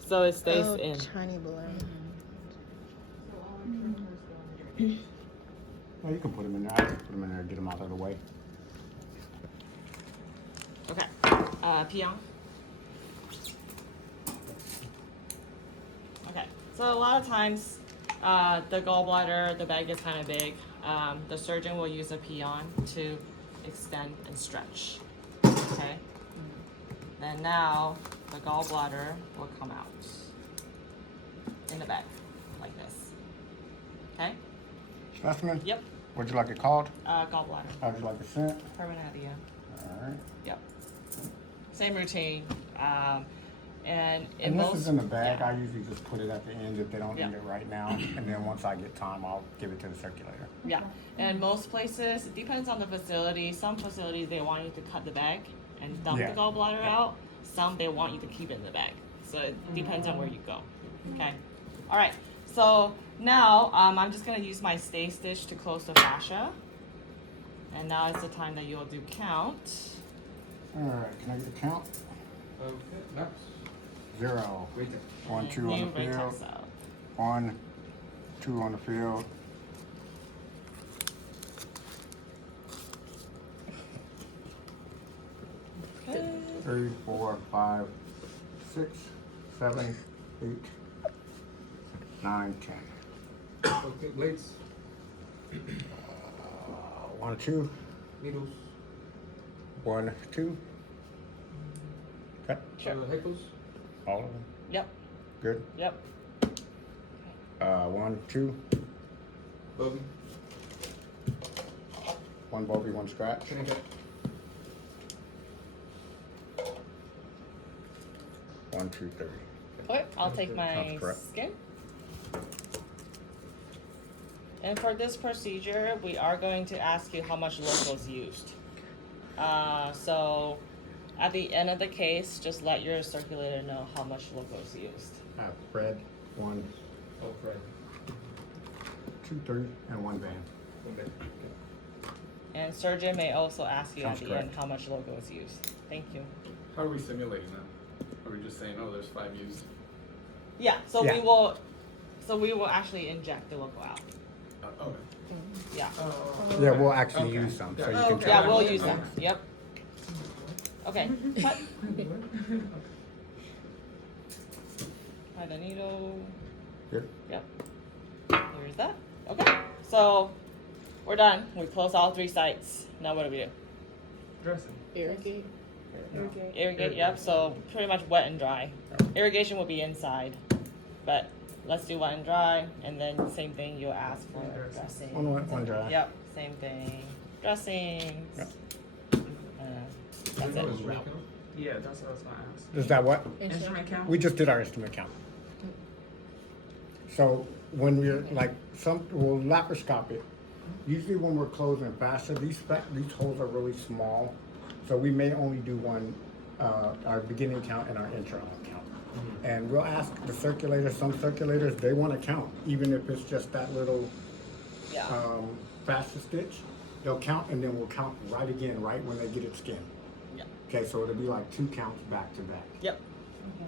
So it stays in. Tiny balloon. So all our trocars go in there. Yeah, you can put them in there. I can put them in there and get them out of the way. Okay. Peon. Okay. So a lot of times, the gallbladder, the bag is kind of big. The surgeon will use a peon to extend and stretch. Okay. Then now the gallbladder will come out in the bag like this. Okay. Specimen? Yep. Would you like it called? Gallbladder. How would you like it sent? Permanentia. Alright. Yep. Same routine. And in And this most, is in the bag. yeah. I usually just put it at the end if they don't Yeah. need it right now. And then once I get time, I'll give it to the circulator. Yeah, and most places, it depends on the facility. Some facilities, they want you to cut the bag and dump Yeah. the gallbladder out. Some, they want you to keep it in the bag. So it depends on where you go. Okay. All right. So now I'm just going to use my stay stitch to close the fascia. And now is the time that you'll do count. Alright, can I get a count? Okay, laps. 0. Wait. 1, 2 on New the field. Vertex out. 1, 2 on the field. Okay. 3, 4, 5, 6, 7, 8, 9, 10. Okay, blades. 1, 2, Needles. 1, 2. Okay, Hypos. all of them. Yep. Good. Yep. 1, 2, Bobby. 1 bovie, 1 scratch. Can I get 1, 2, 3. Okay, I'll take my Sounds correct. skin. And for this procedure, we are going to ask you how much local is used. So at the end of the case, just let your circulator know how much local is used. Fred, 1, oh, Fred. 2, 3, and 1 band. And surgeon may also ask you Sounds at the end correct. how much logo is used. Thank you. How are we simulating that? Are we just saying, oh, there's 5 used? Yeah, so Yeah. we will actually inject the logo out. Okay. Yeah. Yeah, we'll actually Okay. use some, so you Yeah. can Okay. try. Yeah, we'll Okay. use them. Yep. Okay. Cut. By the needle. Good. Yep. There's that. Okay. So we're done. We close all 3 sites. Now what do we do? Dressing. Irrigate. Irrigate. Yep. So pretty much wet and dry. Irrigation will be inside, but let's do wet and dry, and then same thing. You'll ask for dressing. One dry. Yep. Same thing. Dressings. Yep. That's it. Yeah, that's what I was gonna ask. Is that what? Instrument count? We just did our instrument count. So when we're like laparoscopic, usually when we're closing fascia, these holes are really small. So we may only do one, our beginning count and our intro count. And we'll ask the circulators, some circulators, they want to count, even if it's just that little Yeah. fascia stitch. They'll count and then we'll count right again, right when they get it skinned. Yeah. Okay, so it'll be like 2 counts back to back. Yep.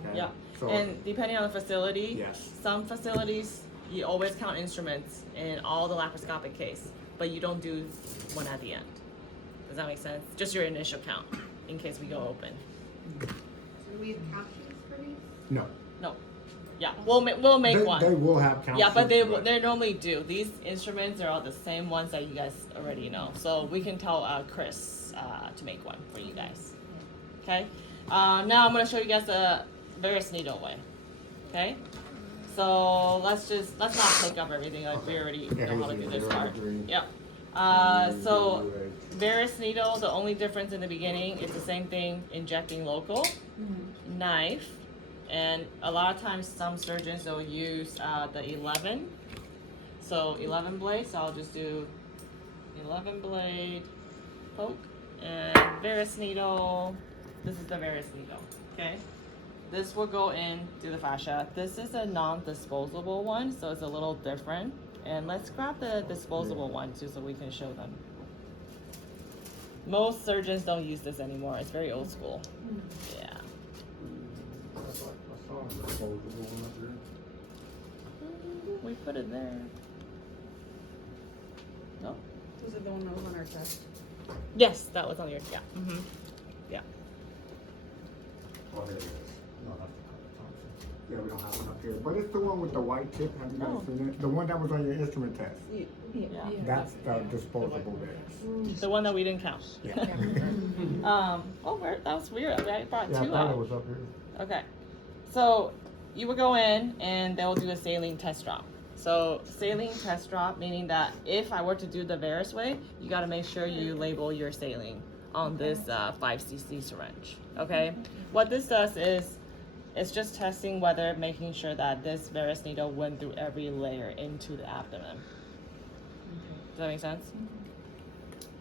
Okay? Yeah. So, And depending on the facility, Yes. some facilities you always count instruments in all the laparoscopic case, but you don't do one at the end. Does that make sense? Just your initial count in case we go open. So do we have count sheets for these? no. No. Yeah, we'll make They one. will have count Yeah, but sheets, they normally do. These instruments are all the same ones that you guys already know. So we can tell Chris to make one for you guys. Okay. Now I'm gonna show you guys the Varus needle way. Okay. So let's not take up everything. Like we already know how to do this part. Yep. So Varus needle. The only difference in the beginning is the same thing. Injecting local, knife. And a lot of times some surgeons will use the 11. So 11 blades, so I'll just do 11 blade poke and Varus needle. This is the Varus needle, okay? This will go into the fascia. This is a non-disposable one, so it's a little different. And let's grab the disposable one too so we can show them. Most surgeons don't use this anymore. It's very old school. Yeah. We put it there. No? Was it the one that was on our test? Yes, that was on your, yeah. Yeah. Oh, there it is. No, that's the Thompson. Yeah, we don't have one up here, but it's the one with the white tip. Have you guys Oh. seen it? The one that was on your instrument test. Yeah. That's the disposable bits. The one that we didn't count. Yeah. That was weird. I brought Yeah, I 2 thought out. it was up here. Okay. So you would go in and they'll do a saline test drop. So saline test drop, meaning that if I were to do the Varus way, you got to make sure you label your saline on this 5cc syringe. Okay. What this does is it's just testing whether making sure that this Varus needle went through every layer into the abdomen. Does that make sense?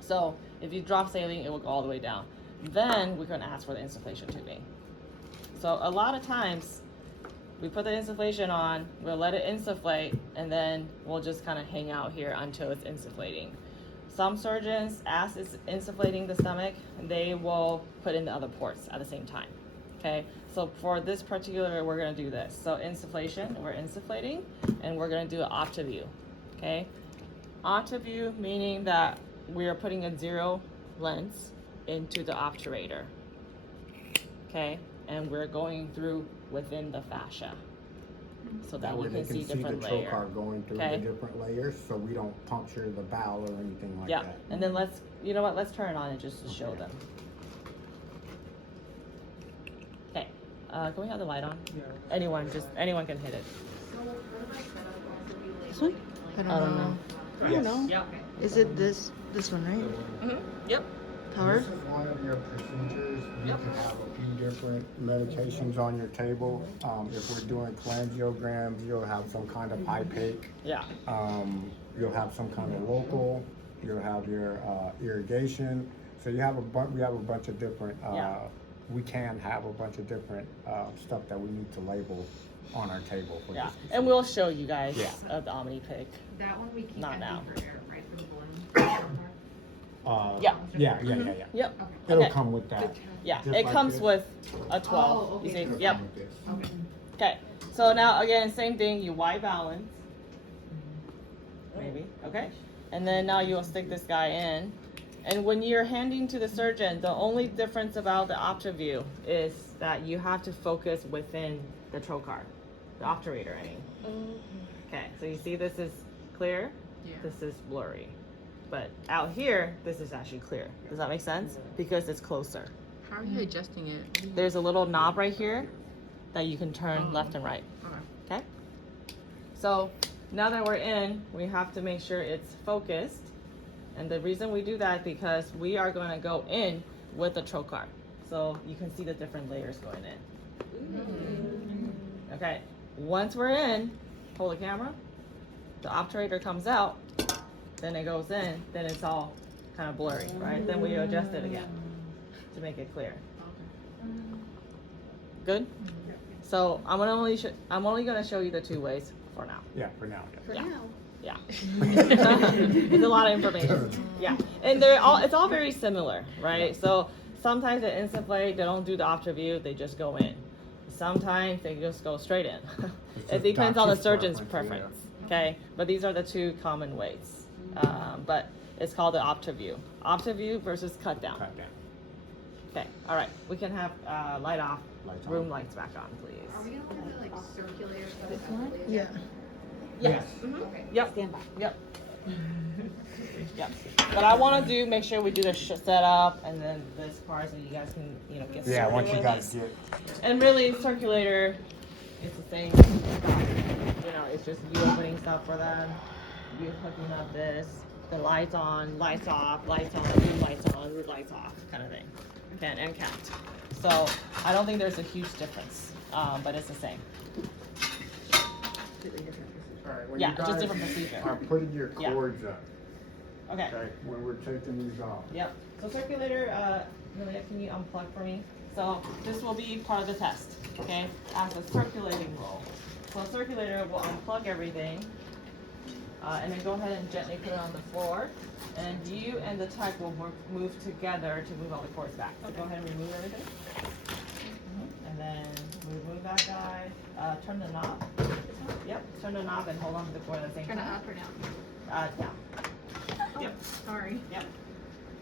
So if you drop saline, it will go all the way down. Then we're going to ask for the insufflation tubing. So a lot of times we put the insufflation on, we'll let it insufflate, and then we'll just kind of hang out here until it's insufflating. Some surgeons, as it's insufflating the stomach, they will put in the other ports at the same time. Okay, so for this particular, we're gonna do this. So insufflation, we're insufflating, and we're gonna do an octaview. Okay, octaview meaning that we are putting a 0 lens into the obturator. Okay, and we're going through within the fascia, so that we way can see different the layers. trocar going through Okay. the different layers, so we don't puncture the bowel or anything like Yeah, that. and then you know what? Let's turn it on and just to show them. Okay, can we have the light on? Anyone can hit it. This one? I don't know. I don't know. Yep. Is it this one, right? Yep. Tower? This is one of your procedures. You Yep. can have a few different medications on your table. If we're doing cholangiograms, you'll have some kind of IPAC. Yeah. You'll have some kind of local. You'll have your irrigation. So you have we have a bunch of different. Yeah. We can have a bunch of different stuff that we need to label on our table for Yeah, this. and we'll show you guys Yeah. the Omni pick. That one we keep Not empty now. for air, right, for the balloon? Yeah. Yeah. Yep. It'll Okay. come with that. Yeah, Just it like comes this. with a 12. Oh, You okay. see? It'll Yep. come with this. Okay. Okay. So now again, same thing. You Y balance. Maybe. Okay. And then now you'll stick this guy in. And when you're handing to the surgeon, the only difference about the OptaView is that you have to focus within the trocar, the obturator, I mean. Okay, so you see this is clear, Yeah. this is blurry. But out here, this is actually clear. Does that make sense? Because it's closer. How are you adjusting it? There's a little knob right here that you can turn left and right. Okay? So now that we're in, we have to make sure it's focused. And the reason we do that because we are going to go in with the trocar. So you can see the different layers going in. Okay, once we're in, hold the camera, the obturator comes out, then it goes in, then it's all kind of blurry, right? Then we adjust it again to make it clear. Good? So I'm only going to show you the two ways for now. Yeah, for now. Yeah. Yeah. It's a lot of information. Yeah. And it's all very similar, right? So sometimes at Instaflate, they don't do the OptaView, they just go in. Sometimes they just go straight in. It depends on the surgeon's preference. Okay. But these are the two common ways. But it's called the OptaView. OptaView versus cut down. Cut down. Okay. All right. We can have light off, Lights on. room lights back on, please. Are we gonna look at like circulator stuff? Yeah. Yes. Okay. Yep. Yep. Yep. But I want to make sure we do the setup and then this part so you guys can, get started Yeah, once you with guys this. get. And really, circulator, it's the same stuff. It's just you opening stuff for them, you hooking up this, the lights on, lights off, lights on, room lights on, room lights off, kind of thing. And capped. So I don't think there's a huge difference, but it's the same. Alright, when Yeah, you just guys different procedure. are putting your Yeah. cords up, Okay. okay, when we're taking these off. Yep. So circulator, Lilia, can you unplug for me? So this will be part of the test, okay? As a circulating roll. So circulator will unplug everything, and then go ahead and gently put it on the floor. And you and the tech will move together to move all the cords back. So go ahead and remove everything. And then remove that guy. Turn the knob. Yep. Turn the knob and hold on to the cord at the same Turn it time. up or down? Down. Yep. Sorry. Yep.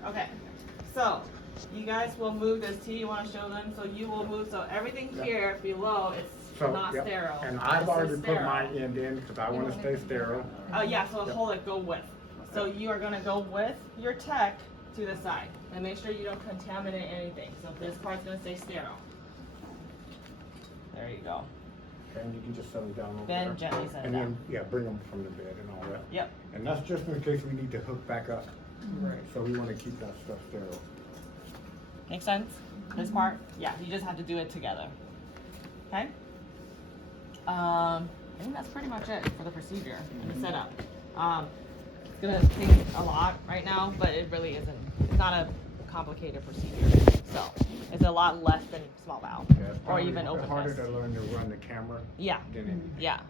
Okay. So you guys will move this T. You want to show them? So you will move. So everything here below it's So, not yep. sterile. And This I've is already put sterile. my end in because I want to stay sterile. Oh yeah. So hold it. Go with. So you are gonna go with your tech to the side and make sure you don't contaminate anything. So this part's gonna stay sterile. There you go. Okay, and you can just set them down over Then there. gently set it And down. then, yeah, bring them from the bed and all that. Yep. And that's just in case we need to hook back up. Right. So we want to keep that stuff sterile. Make sense? This part? Yeah, you just have to do it together. Okay? I think that's pretty much it for the procedure and the setup. It's gonna take a lot right now, but it really isn't. It's not a complicated procedure. So it's a lot less than small bowel Yeah, it's or probably even open harder fist. to learn to run the camera Yeah, than it. yeah,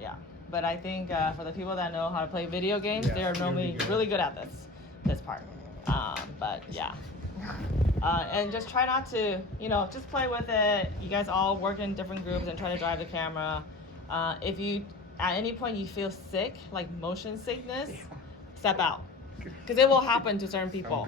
yeah. But I think for the people that know how to play video games, Yeah, they're you'll normally be good. really good at this part. But yeah. And just try not to, just play with it. You guys all work in different groups and try to drive the camera. If you, at any point you feel sick, like motion sickness, step out. Because it will happen to certain people.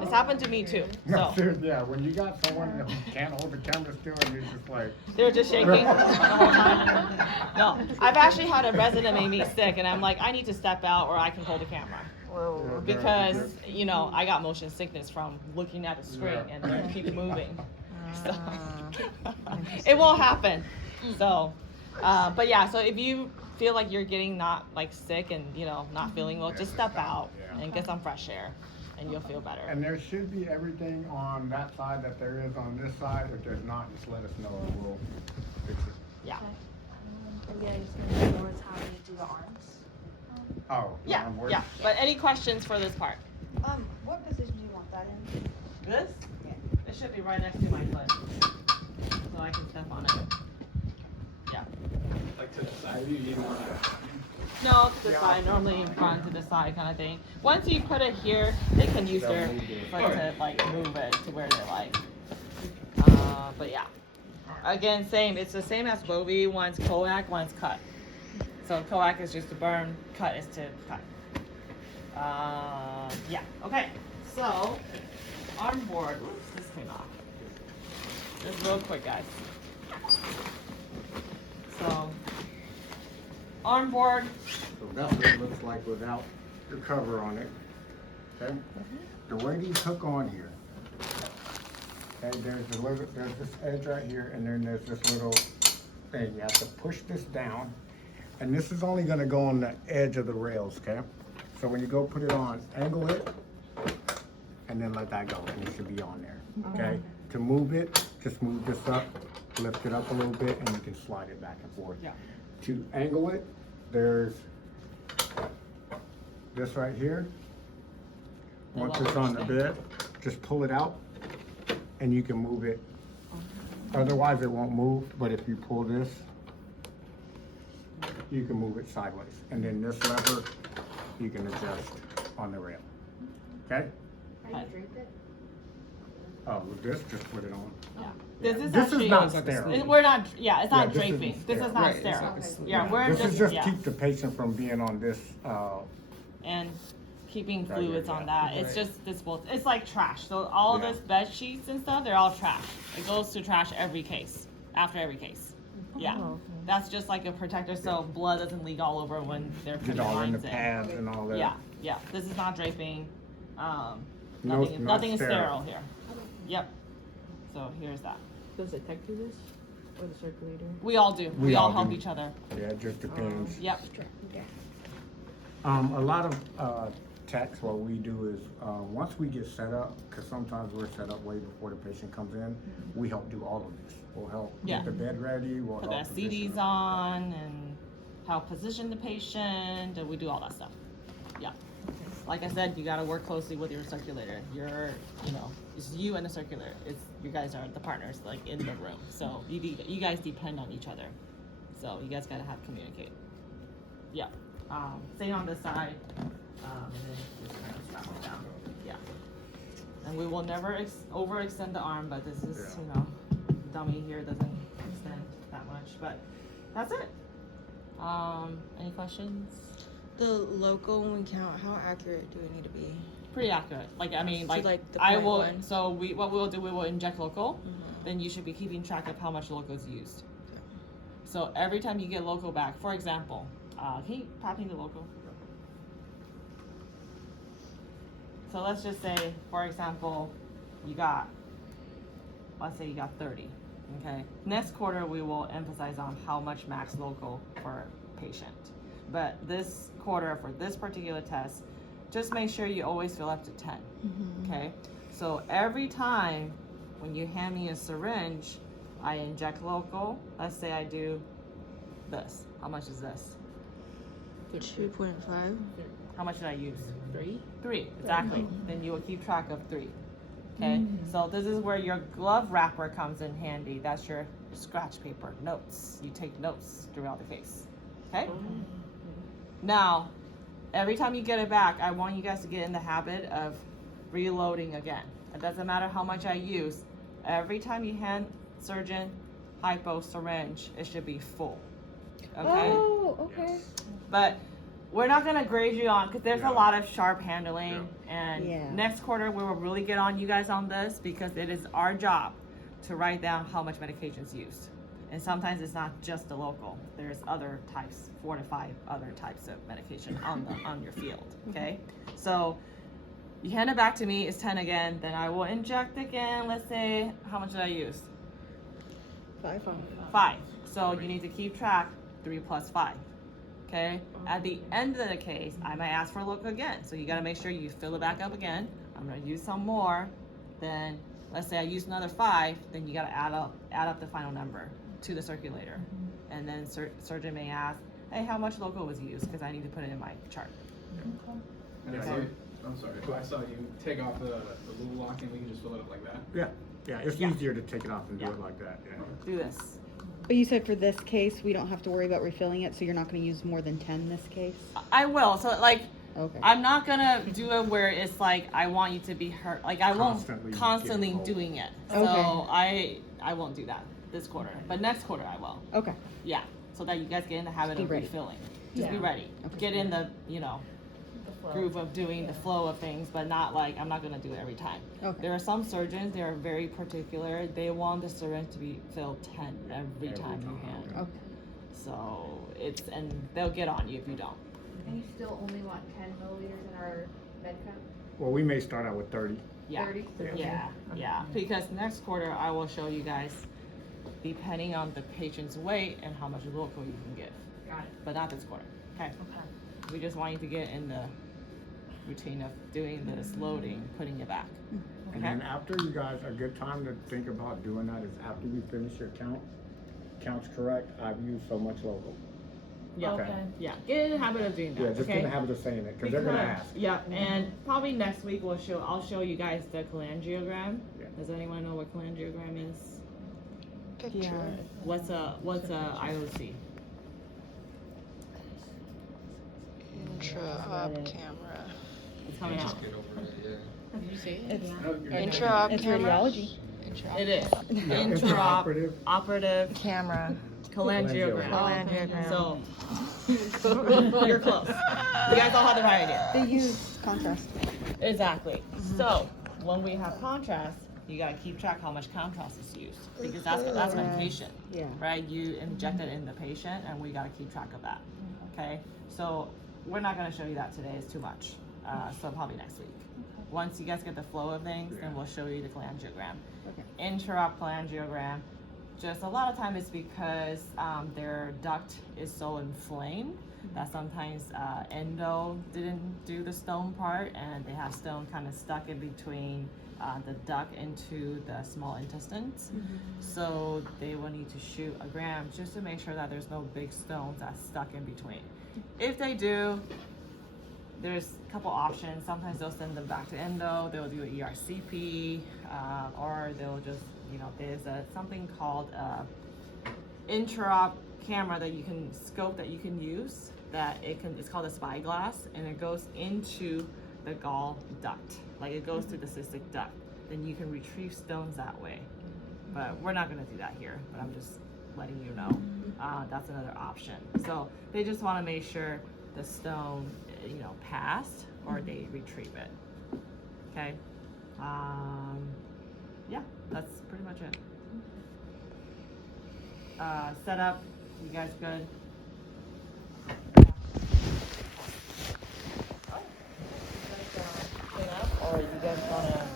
It's happened to me too. No, So seriously, yeah, when you got someone that can't hold the camera still and you're just like, they're just shaking the whole time. No, I've actually had a resident make me sick and I'm like, I need to step out or I can hold the camera. Because, I got motion sickness from looking at the screen and it keeps moving. So, it will happen. So, but yeah, so if you feel like you're getting not like sick and, not feeling well, just step out and get some fresh air and you'll feel better. and there should be everything on that side that there is on this side. If there's not, just let us know and we'll fix it. Yeah. Maybe I just gonna know how you do the arms. Oh, Yeah, on board? yeah. But any questions for this part? What position do you want that in? This? It should be right next to my foot. So I can step on it. Yeah. Like to the side of you, you want to. No, to the side, normally in front to the side kind of thing. Once you put it here, they can use their foot to like move it to where they like. But yeah. Again, same. It's the same as Bovie. One's coac, one's cut. So coac is just to burn, cut is to cut. Yeah. Okay. So arm board. Oops, this came off. Just real quick, guys. So arm board. So that's what it looks like without the cover on it. Okay? The way these hook on here. Okay, there's this edge right here, and then there's this little thing. You have to push this down, and this is only gonna go on the edge of the rails, okay? So when you go put it on, angle it, and then let that go, and it should be on there, okay? To move it, just move this up, lift it up a little bit, and you can slide it back and forth. Yeah. To angle it, there's this right here. Once it's on the bed, just pull it out, and you can move it. Otherwise it won't move, but if you pull this, you can move it sideways. And then this lever, you can adjust on the rail. Okay? How do you drape it? Oh, with this, just put it on. Yeah. Yeah. This is This actually, is not sterile. we're not, yeah, it's not Yeah, this draping. isn't This is sterile. not Right, it's sterile. not- it's- Yeah, we're This is just yeah. keep the patient from being on this, And keeping Right here, fluids on yeah. that. It's Right. just disposable. It's like trash. So all Yeah. this bed sheets and stuff, they're all trash. It goes to trash every case, after every case. Yeah. That's just like a protector so blood doesn't leak all over when they're get putting all in the lines in. pads and all that. Yeah, yeah. This is not draping. No, Nothing, not nothing is sterile. sterile here. Yep. So here's that. Does the tech do this? Or the circulator? We all do. We We all all help do. each other. Yeah, it just depends. Yep. A lot of techs, what we do is, once we get set up, because sometimes we're set up way before the patient comes in, we help do all of this. We'll help Yeah. get the bed ready, we'll Put the help CDs position. on and help position the patient, and we do all that stuff. Yeah. Like I said, you gotta work closely with your circulator. It's you and the circulator. You guys are the partners, like in the room. So you guys depend on each other. So you guys gotta have communicate. Yeah. Stay on this side, and then just kind of strap it down. Yeah. And we will never overextend the arm, but this is, dummy here doesn't extend that much. But that's it. Any questions? The local when we count, how accurate do we need to be? Pretty accurate. Like I mean, So, like, like, the I point will. one? So what we'll do, we will inject local. Mhm. Then you should be keeping track of how much local is used. So every time you get local back, for example, can you pop me the local? So let's just say, for example, let's say you got 30. Okay. Next quarter we will emphasize on how much max local per patient. But this quarter for this particular test, just make sure you always fill up to 10. Okay? So every time when you hand me a syringe, I inject local. Let's say I do this. How much is this? 2.5. How much did I use? 3? 3, exactly. Then you will keep track of 3. Okay? So this is where your glove wrapper comes in handy. That's your scratch paper, notes. You take notes throughout the case. Okay? Now, every time you get it back, I want you guys to get in the habit of reloading again. It doesn't matter how much I use. Every time you hand surgeon hypo syringe, it should be full. Okay? Oh, okay. But we're not gonna grade you on, because there's Yeah. a lot of sharp handling. And Yeah. next quarter, we will really get on you guys on this, because it is our job to write down how much medication is used. And sometimes it's not just the local. There's other types, 4 to 5 other types of medication on your field, okay? So you hand it back to me, it's 10 again, then I will inject again. Let's say, how much did I use? 5. So you need to keep track, 3 plus 5, okay? At the end of the case, I might ask for a local again. So you gotta make sure you fill it back up again. I'm gonna use some more. Then, let's say I use another 5, then you gotta add up the final number to the circulator. And then surgeon may ask, hey, how much local was used? Because I need to put it in my chart. And I saw, I'm sorry, I saw you take off the little lock and we can just fill it up like that. Yeah, it's Yeah. easier to take it off and do Yeah. it like that, yeah. Do this. But you said for this case, we don't have to worry about refilling it, so you're not gonna use more than 10 this case? I will. So like, Okay. I'm not gonna do it where it's like I want you to be hurt. Like I won't Constantly constantly get involved. doing it. Okay. So I won't do that this quarter, but next quarter I will. Okay. Yeah, so that you guys get in the habit Be of ready. refilling. Just be Yeah. ready. Okay. Get in the, you know, The flow. groove of doing the flow of things, but not like I'm not gonna do it every time. Okay. There are some surgeons, they are very particular. They want the syringe to be filled 10 every time you hand. Okay. So it's, and they'll get on you if you don't. And you still only want 10 milliliters in our med cup? Well, we may start out with 30. Yeah. 30? Yeah, because next quarter I will show you guys, depending on the patient's weight and how much local you can give, Got it. but not this quarter, okay? Okay. We just want you to get in the routine of doing this loading, putting it back, And okay? then after you guys, a good time to think about doing that is after you finish your count's correct, I've used so much local. Yeah, Okay. yeah, get in the habit of doing that, Yeah, just in okay? the habit of saying it, because they're gonna ask. Yeah, and probably next week I'll show you guys the cholangiogram. Yeah. Does anyone know what cholangiogram is? Picture. What's a IOC? Intra-op camera. It's coming out. Get over it, yeah. Did you say it? Intra-op It's camera. radiology. Intra-op It is. Yeah, Intraop, intraoperative. operative camera. cholangiogram. Cholangiogram. So, you're close. You guys all have the right idea. They use contrast. Exactly. So, when we have contrast, you gotta keep track how much contrast is used, because that's medication, Yeah. right? You inject it in the patient, and we gotta keep track of that, okay? So, we're not gonna show you that today, it's too much, so probably next week. Once you guys get the flow of things, then we'll show you the cholangiogram. Okay. Intraop cholangiogram, just a lot of time it's because their duct is so inflamed that sometimes endo didn't do the stone part, and they have stone kind of stuck in between the duct into the small intestines. So they will need to shoot a gram just to make sure that there's no big stones that's stuck in between. If they do, there's a couple options. Sometimes they'll send them back to endo, they'll do an ERCP, or they'll just, you know, there's something called intraop camera that you can scope that you can use, that it's called a spyglass, and it goes into the gall duct, like it goes through the cystic duct. Then you can retrieve stones that way. But we're not gonna do that here, but I'm just letting you know. That's another option. So they just wanna make sure the stone, you know, passed or they retrieve it. Okay? Yeah, that's pretty much it. Setup, you guys good? Or you guys wanna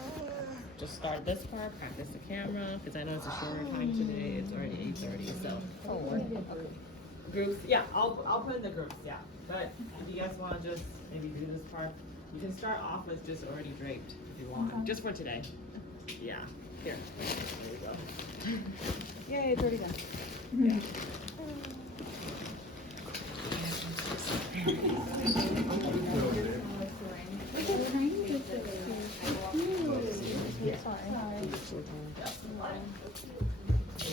just start this part, practice the camera, because I know it's a shorter time today, it's already 8:30, so. Groups, yeah, I'll put in the groups, yeah, but if you guys wanna just maybe do this part, you can start off with just already draped if you want, just for today. Yeah, here, there we go. Yay, it's already done. Yeah.